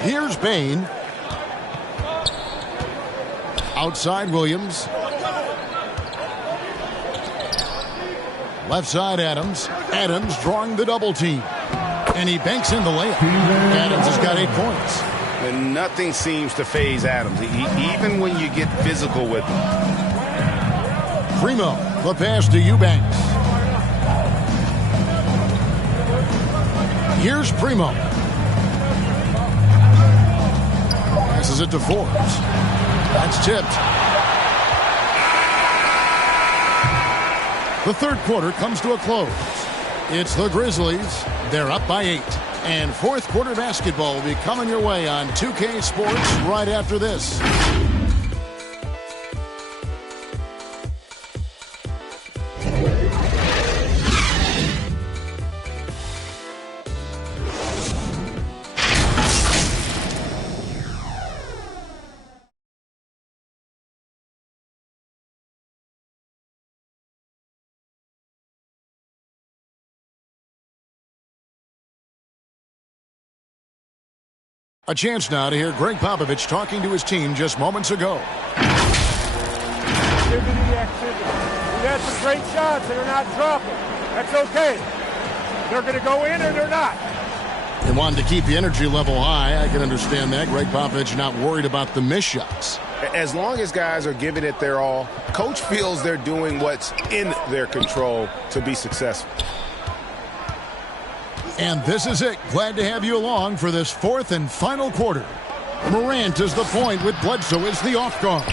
Here's Bain. Outside Williams. Left side Adams. Adams drawing the double team. And he banks in the layup. Adams has got 8 points. And nothing seems to faze Adams, even when you get physical with him. Primo, the pass to Eubanks. Here's Primo. Passes it to Forbes. That's tipped. The third quarter comes to a close. It's the Grizzlies. They're up by 8. And fourth quarter basketball will be coming your way on 2K Sports right after this. A chance now to hear Greg Popovich talking to his team just moments ago. Activity. We've had some great shots and they're not dropping. That's okay. They're going to go in or they're not. They wanted to keep the energy level high. I can understand that. Greg Popovich not worried about the missed shots. As long as guys are giving it their all, coach feels they're doing what's in their control to be successful. And this is it. Glad to have you along for this fourth and final quarter. Morant is the point with Bledsoe as the off guard.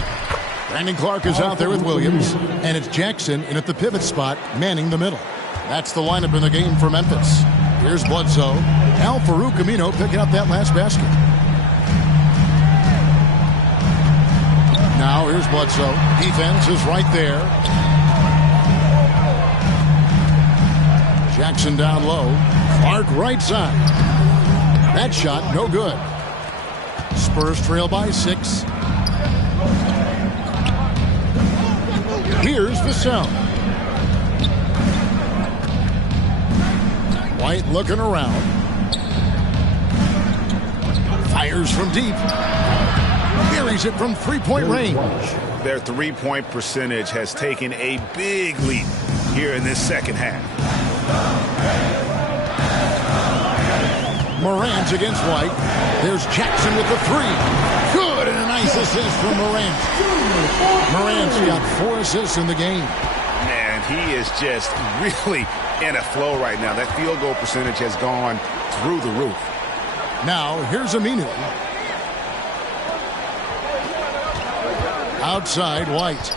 Brandon Clark is out there with Williams. And it's Jackson in at the pivot spot, manning the middle. That's the lineup in the game for Memphis. Here's Bledsoe. Al-Farouq Amino picking up that last basket. Now here's Bledsoe. Defense is right there. Jackson down low. Clark right side. That shot no good. Spurs trail by 6. Here's Vassell. White looking around. Fires from deep. Buries it from three-point range. Their three-point percentage has taken a big leap here in this second half. Morant against White. There's Jackson with the 3. Good, and a nice assist from Morant. Morant's got 4 assists in the game. Man, he is just really in a flow right now. That field goal percentage has gone through the roof. Now, here's Aminu. Outside, White.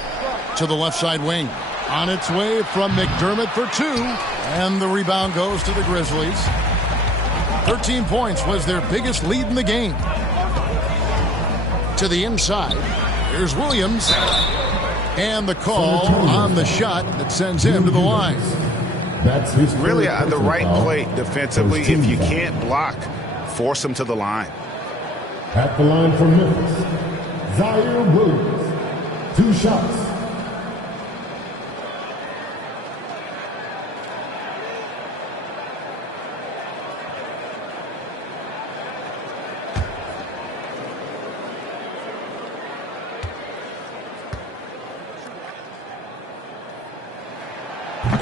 To the left side wing. On its way from McDermott for 2. And the rebound goes to the Grizzlies. 13 points was their biggest lead in the game. To the inside. Here's Williams. And the call on the shot that sends him to the line. That's his really the right play defensively. If you can't block, force him to the line. At the line for Memphis, Zaire Williams. 2 shots.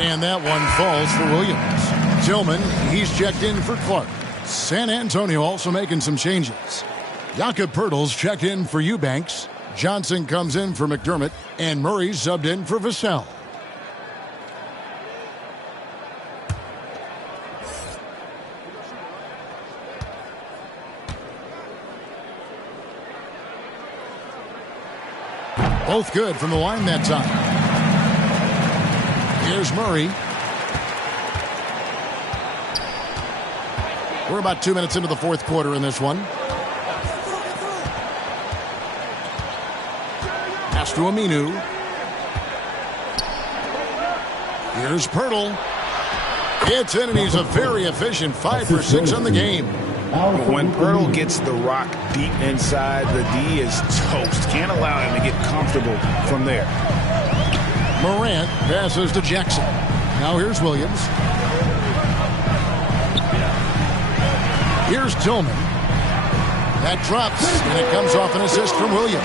And that one falls for Williams. Tillman, he's checked in for Clark. San Antonio also making some changes. Jakob Poeltl's checked in for Eubanks. Johnson comes in for McDermott. And Murray subbed in for Vassell. Both good from the line that time. Here's Murray. We're about 2 minutes into the fourth quarter in this one. Pass to Aminu. Here's Pirtle. It's in, and he's a very efficient 5 for 6 on the game. When Pirtle gets the rock deep inside, the D is toast. Can't allow him to get comfortable from there. Morant passes to Jackson. Now here's Williams. Here's Tillman. That drops, and it comes off an assist from Williams.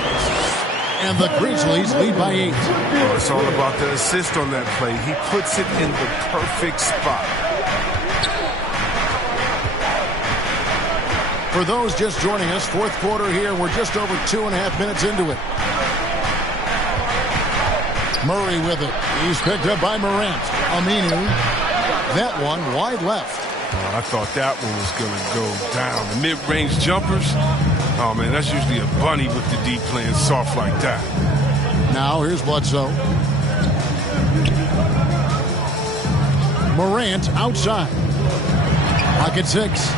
And the Grizzlies lead by 8. Well, it's all about the assist on that play. He puts it in the perfect spot. For those just joining us, fourth quarter here. We're just over 2.5 minutes into it. Murray with it. He's picked up by Morant. Aminu. That one wide left. I thought that one was going to go down. The mid-range jumpers, oh, man, that's usually a bunny with the D playing soft like that. Now here's Bledsoe. Morant outside. Pocket 6.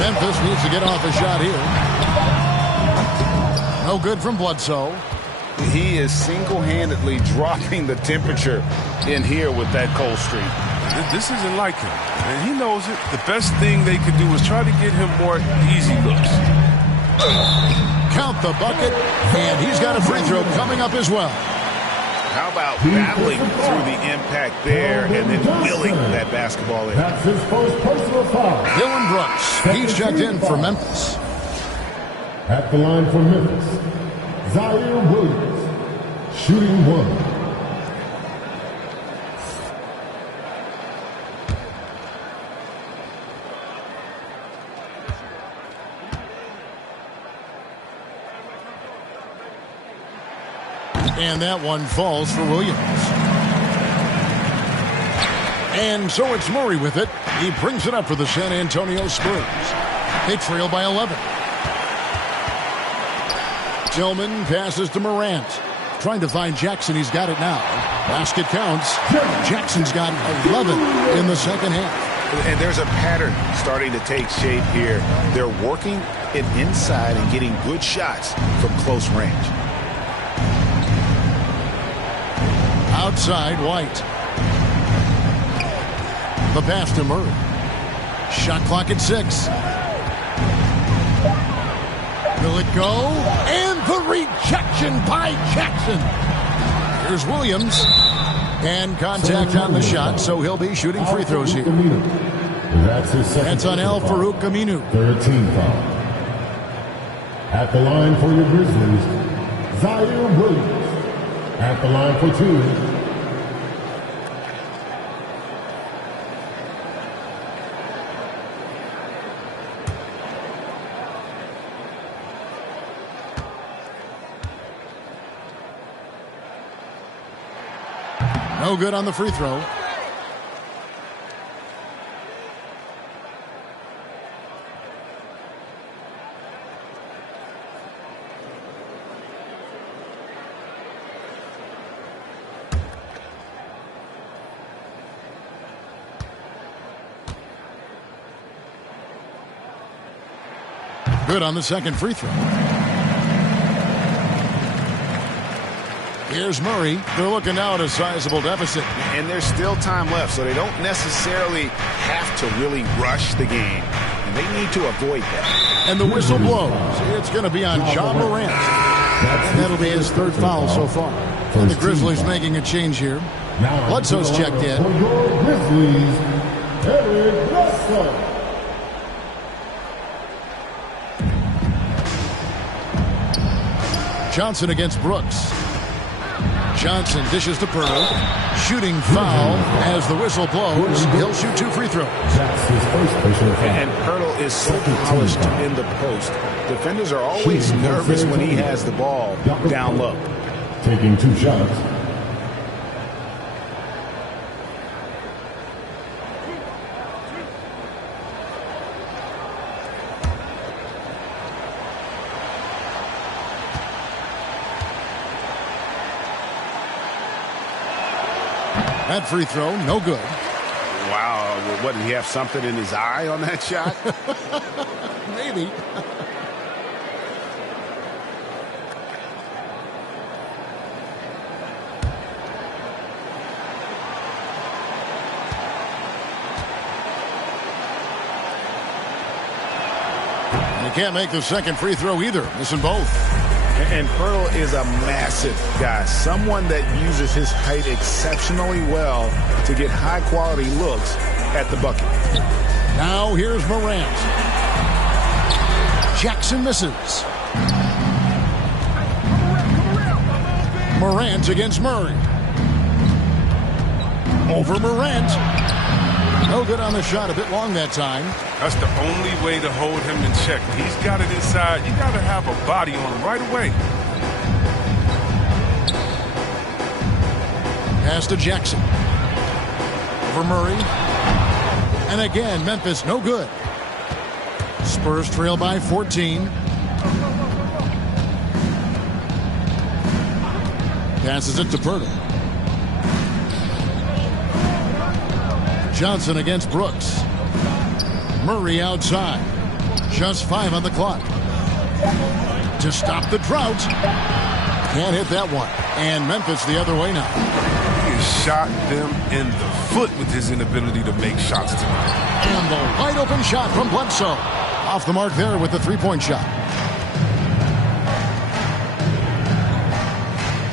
Memphis needs to get off a shot here. No good from Bledsoe. He is single-handedly dropping the temperature in here with that cold streak. This isn't like him, and he knows it. The best thing they could do is try to get him more easy looks. Count the bucket, and he's got a free throw coming up as well. How about battling through the impact there and then willing that basketball in? That's his first personal foul. Dylan Brooks, he's checked in for Memphis. At the line for Memphis, Zaire Williams, shooting 1. And that one falls for Williams. And so it's Murray with it. He brings it up for the San Antonio Spurs. They trail by 11. Tillman passes to Morant. Trying to find Jackson. He's got it now. Basket counts. Jackson's got 11 in the second half. And there's a pattern starting to take shape here. They're working it inside and getting good shots from close range. Outside, White. The pass to Murray. Shot clock at 6. Will it go? And the rejection by Jackson. Here's Williams. And contact on the shot, so he'll be shooting free throws here. That's his second. That's on Al-Farouq Aminu. 13 foul. At the line for your Grizzlies, Zaire Williams. At the line for 2. No good on the free throw. Good on the second free throw. Here's Murray. They're looking now at a sizable deficit. And there's still time left, so they don't necessarily have to really rush the game. And they need to avoid that. And the whistle blows. It's going to be on John Morant. And that'll be his third foul so far. And the Grizzlies making a change here. Bledsoe's checked in. Grizzlies, Eric Bledsoe. Johnson against Brooks. Johnson dishes to Pirtle. Shooting foul as the whistle blows. He'll shoot 2 free throws. That's his first personal foul. And Pirtle is so polished in the post. Defenders are always nervous when he has the ball down low. Taking 2 shots. That free throw, no good. Wow. What, did he have something in his eye on that shot? Maybe. He can't make the second free throw either, missing both. And Pirtle is a massive guy, someone that uses his height exceptionally well to get high-quality looks at the bucket. Now here's Morant. Jackson misses. Morant against Murray. Over Morant. No good on the shot, a bit long that time. That's the only way to hold him in check. He's got it inside. You got to have a body on him right away. Pass to Jackson. Over Murray. And again, Memphis no good. Spurs trail by 14. Passes it to Pirtle. Johnson against Brooks. Murray outside. Just 5 on the clock. To stop the drought. Can't hit that one. And Memphis the other way now. He has shot them in the foot with his inability to make shots tonight. And the wide open shot from Bledsoe. Off the mark there with the three-point shot.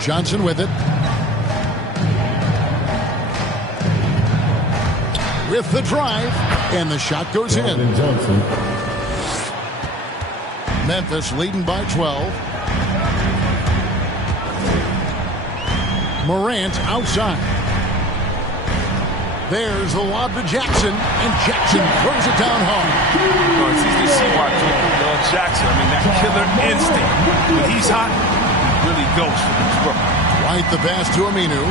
Johnson with it. With the drive, and the shot goes in. Memphis leading by 12. Morant outside. There's the lob to Jackson, and Jackson throws it down hard. Oh, it's easy to see why people love Jackson. I mean, that killer instinct. When he's hot, he really goes for the throw. Right the pass to Aminu.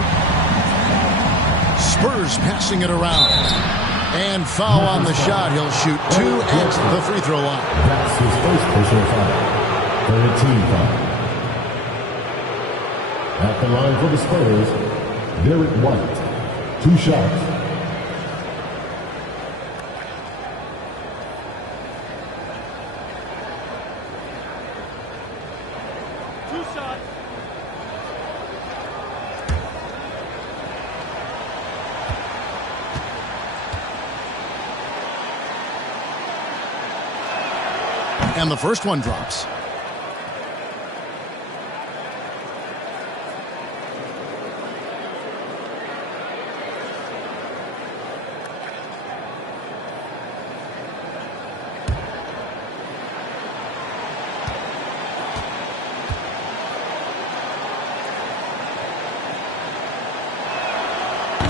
Spurs passing it around. And foul on the shot. He'll shoot 2 at the free throw line. That's his first personal foul. 13 foul. At the line for the Spurs, Derek White. 2 shots. And the first one drops.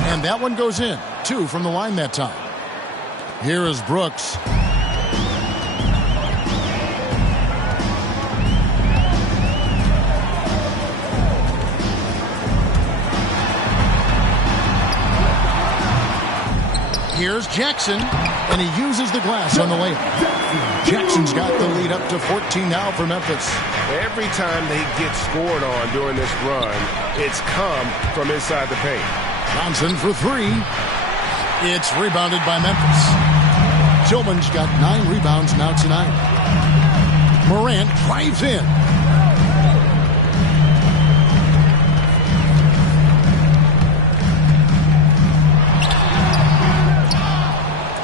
And that one goes in. 2 from the line that time. Here is Brooks. Here's Jackson, and he uses the glass on the layup. Jackson's got the lead up to 14 now for Memphis. Every time they get scored on during this run, it's come from inside the paint. Johnson for 3. It's rebounded by Memphis. Tillman's got 9 rebounds now tonight. Morant drives in.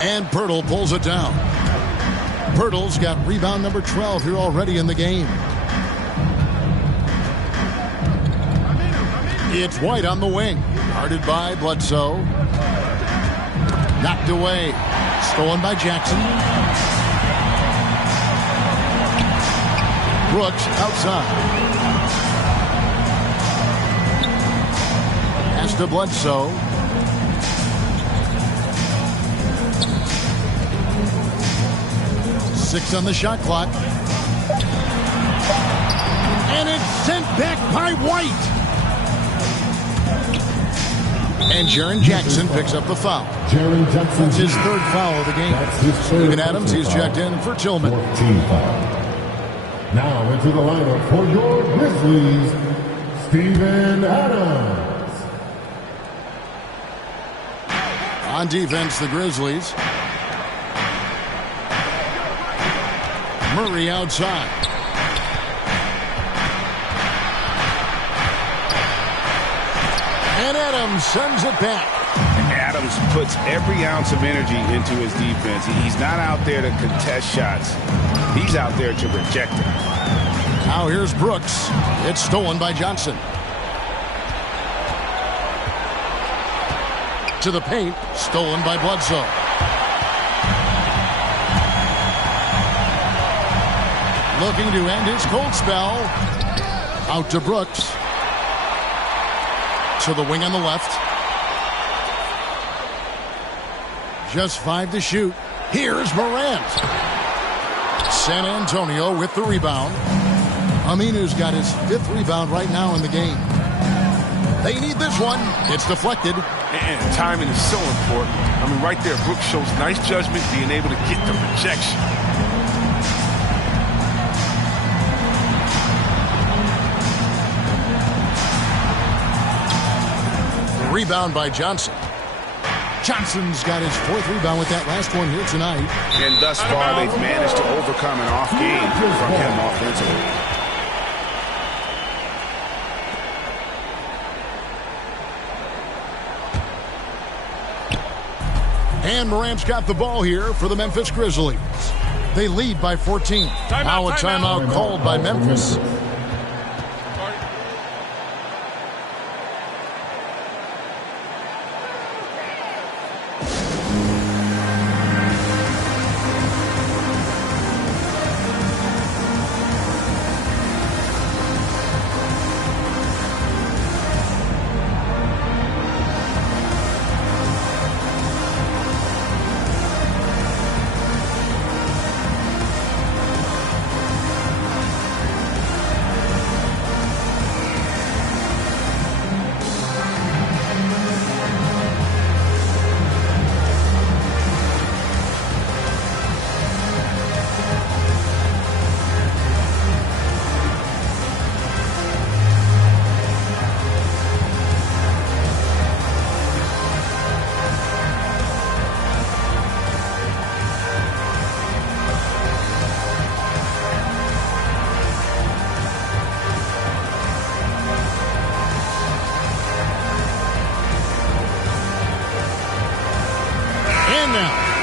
And Pirtle pulls it down. Pirtle's got rebound number 12 here already in the game. It's White on the wing. Guarded by Bledsoe. Knocked away. Stolen by Jackson. Brooks outside. Pass to Bledsoe. Six on the shot clock. And it's sent back by White. And Jaren Jackson picks up the foul. That's his 3rd foul of the game. Steven Adams, he's checked in for Tillman. 14 foul. Now into the lineup for your Grizzlies, Steven Adams. On defense, the Grizzlies. Murray outside. And Adams sends it back. Adams puts every ounce of energy into his defense. He's not out there to contest shots. He's out there to reject it. Now here's Brooks. It's stolen by Johnson. To the paint. Stolen by Bledsoe. Looking to end his cold spell. Out to Brooks. To the wing on the left. Just 5 to shoot. Here's Morant. San Antonio with the rebound. Aminu's got his 5th rebound right now in the game. They need this one. It's deflected. And timing is so important. I mean, right there, Brooks shows nice judgment, being able to get the rejection. Rebound by Johnson. Johnson's got his 4th rebound with that last one here tonight. And thus far, they've managed to overcome an off game from him offensively. And Morant's got the ball here for the Memphis Grizzlies. They lead by 14. Now a timeout called by Memphis.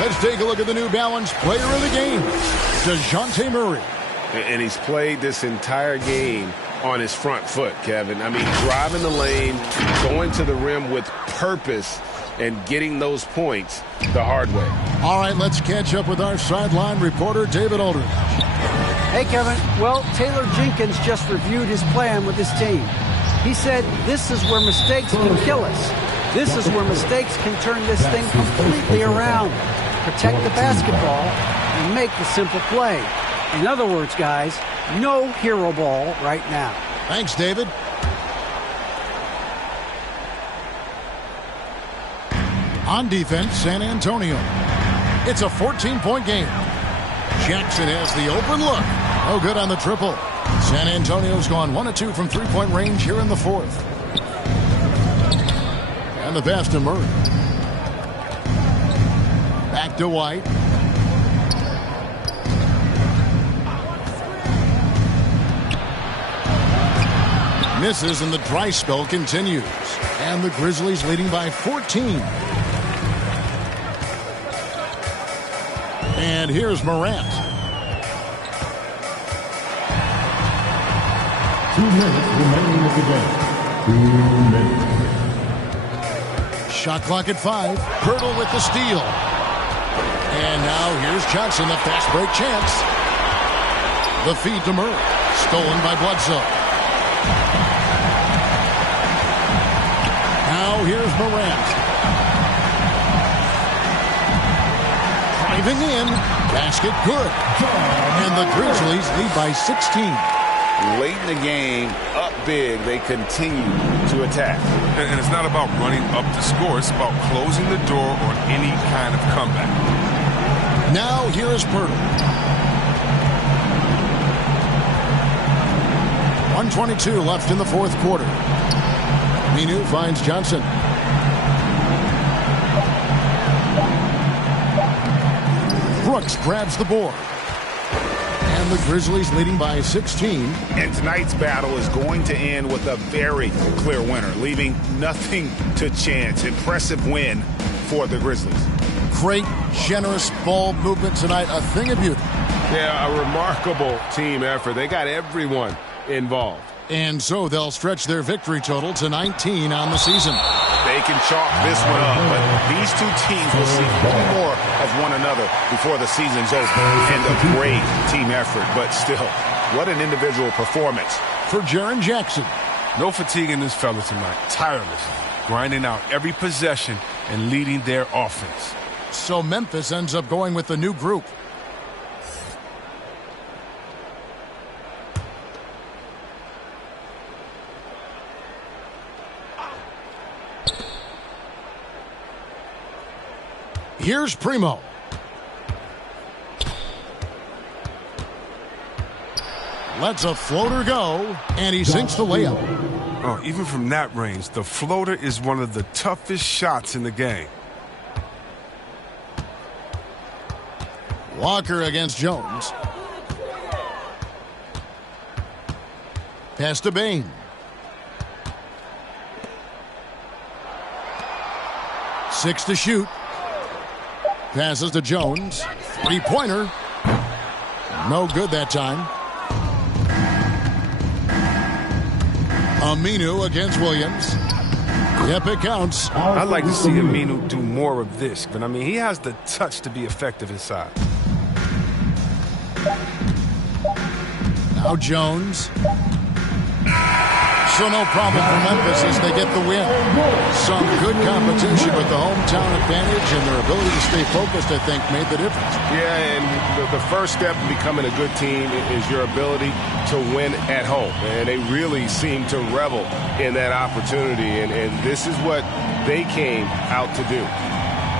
Let's take a look at the New Balance player of the game, DeJounte Murray. And he's played this entire game on his front foot, Kevin. I mean, driving the lane, going to the rim with purpose, and getting those points the hard way. All right, let's catch up with our sideline reporter, David Aldridge. Hey, Kevin. Well, Taylor Jenkins just reviewed his plan with his team. He said, this is where mistakes can kill us. This is where mistakes can turn this thing completely around. Protect the basketball and make the simple play. In other words, guys, no hero ball right now. Thanks, David. On defense, San Antonio. It's a 14-point game. Jackson has the open look. No good on the triple. San Antonio's gone 1 of 2 from three-point range here in the 4th. And the pass to Murray. Back to White. Misses and the dry spell continues. And the Grizzlies leading by 14. And here's Morant. 2 minutes remaining of the game. 2 minutes. Shot clock at 5. Pirtle with the steal. And now here's Johnson, the fast break chance. The feed to Murray. Stolen by Bledsoe. Now here's Morant. Driving in. Basket good. And the Grizzlies lead by 16. Late in the game, up big, they continue to attack. And it's not about running up to score. It's about closing the door on any kind of comeback. Now here is Pirtle. 1:22 left in the 4th quarter. Minu finds Johnson. Brooks grabs the board. And the Grizzlies leading by 16. And tonight's battle is going to end with a very clear winner, leaving nothing to chance. Impressive win for the Grizzlies. Great, generous ball movement tonight. A thing of beauty. Yeah, a remarkable team effort. They got everyone involved. And so they'll stretch their victory total to 19 on the season. They can chalk this one up, but these two teams will see one more of one another before the season's over. And a great team effort, but still, what an individual performance. For Jaren Jackson. No fatigue in this fella tonight. Tireless, grinding out every possession and leading their offense. So Memphis ends up going with the new group. Here's Primo. Lets a floater go, and he sinks the layup. Oh, even from that range, the floater is one of the toughest shots in the game. Walker against Jones. Pass to Bain. Six to shoot. Passes to Jones. Three-pointer. No good that time. Aminu against Williams. Yep, it counts. I'd like to see Aminu do more of this, but I mean, he has the touch to be effective inside. Now Jones. So no problem for Memphis as they get the win. Some good competition with the hometown advantage and their ability to stay focused, I think, made the difference. Yeah, and the first step in becoming a good team is your ability to win at home. And they really seem to revel in that opportunity, and this is what they came out to do.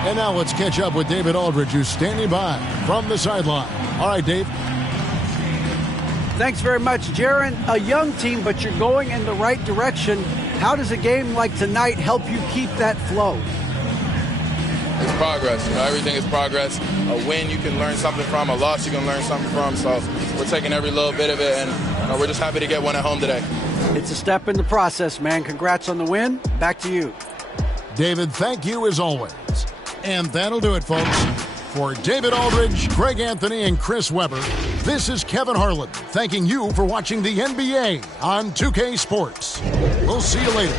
And now let's catch up with David Aldridge, who's standing by from the sideline. All right, Dave. Thanks very much, Jaren. A young team, but you're going in the right direction. How does a game like tonight help you keep that flow? It's progress. You know, everything is progress. A win you can learn something from, a loss you can learn something from. So we're taking every little bit of it, and we're just happy to get one at home today. It's a step in the process, man. Congrats on the win. Back to you. David, thank you as always. And that'll do it, folks. For David Aldridge, Greg Anthony, and Chris Webber, this is Kevin Harlan thanking you for watching the NBA on 2K Sports. We'll see you later.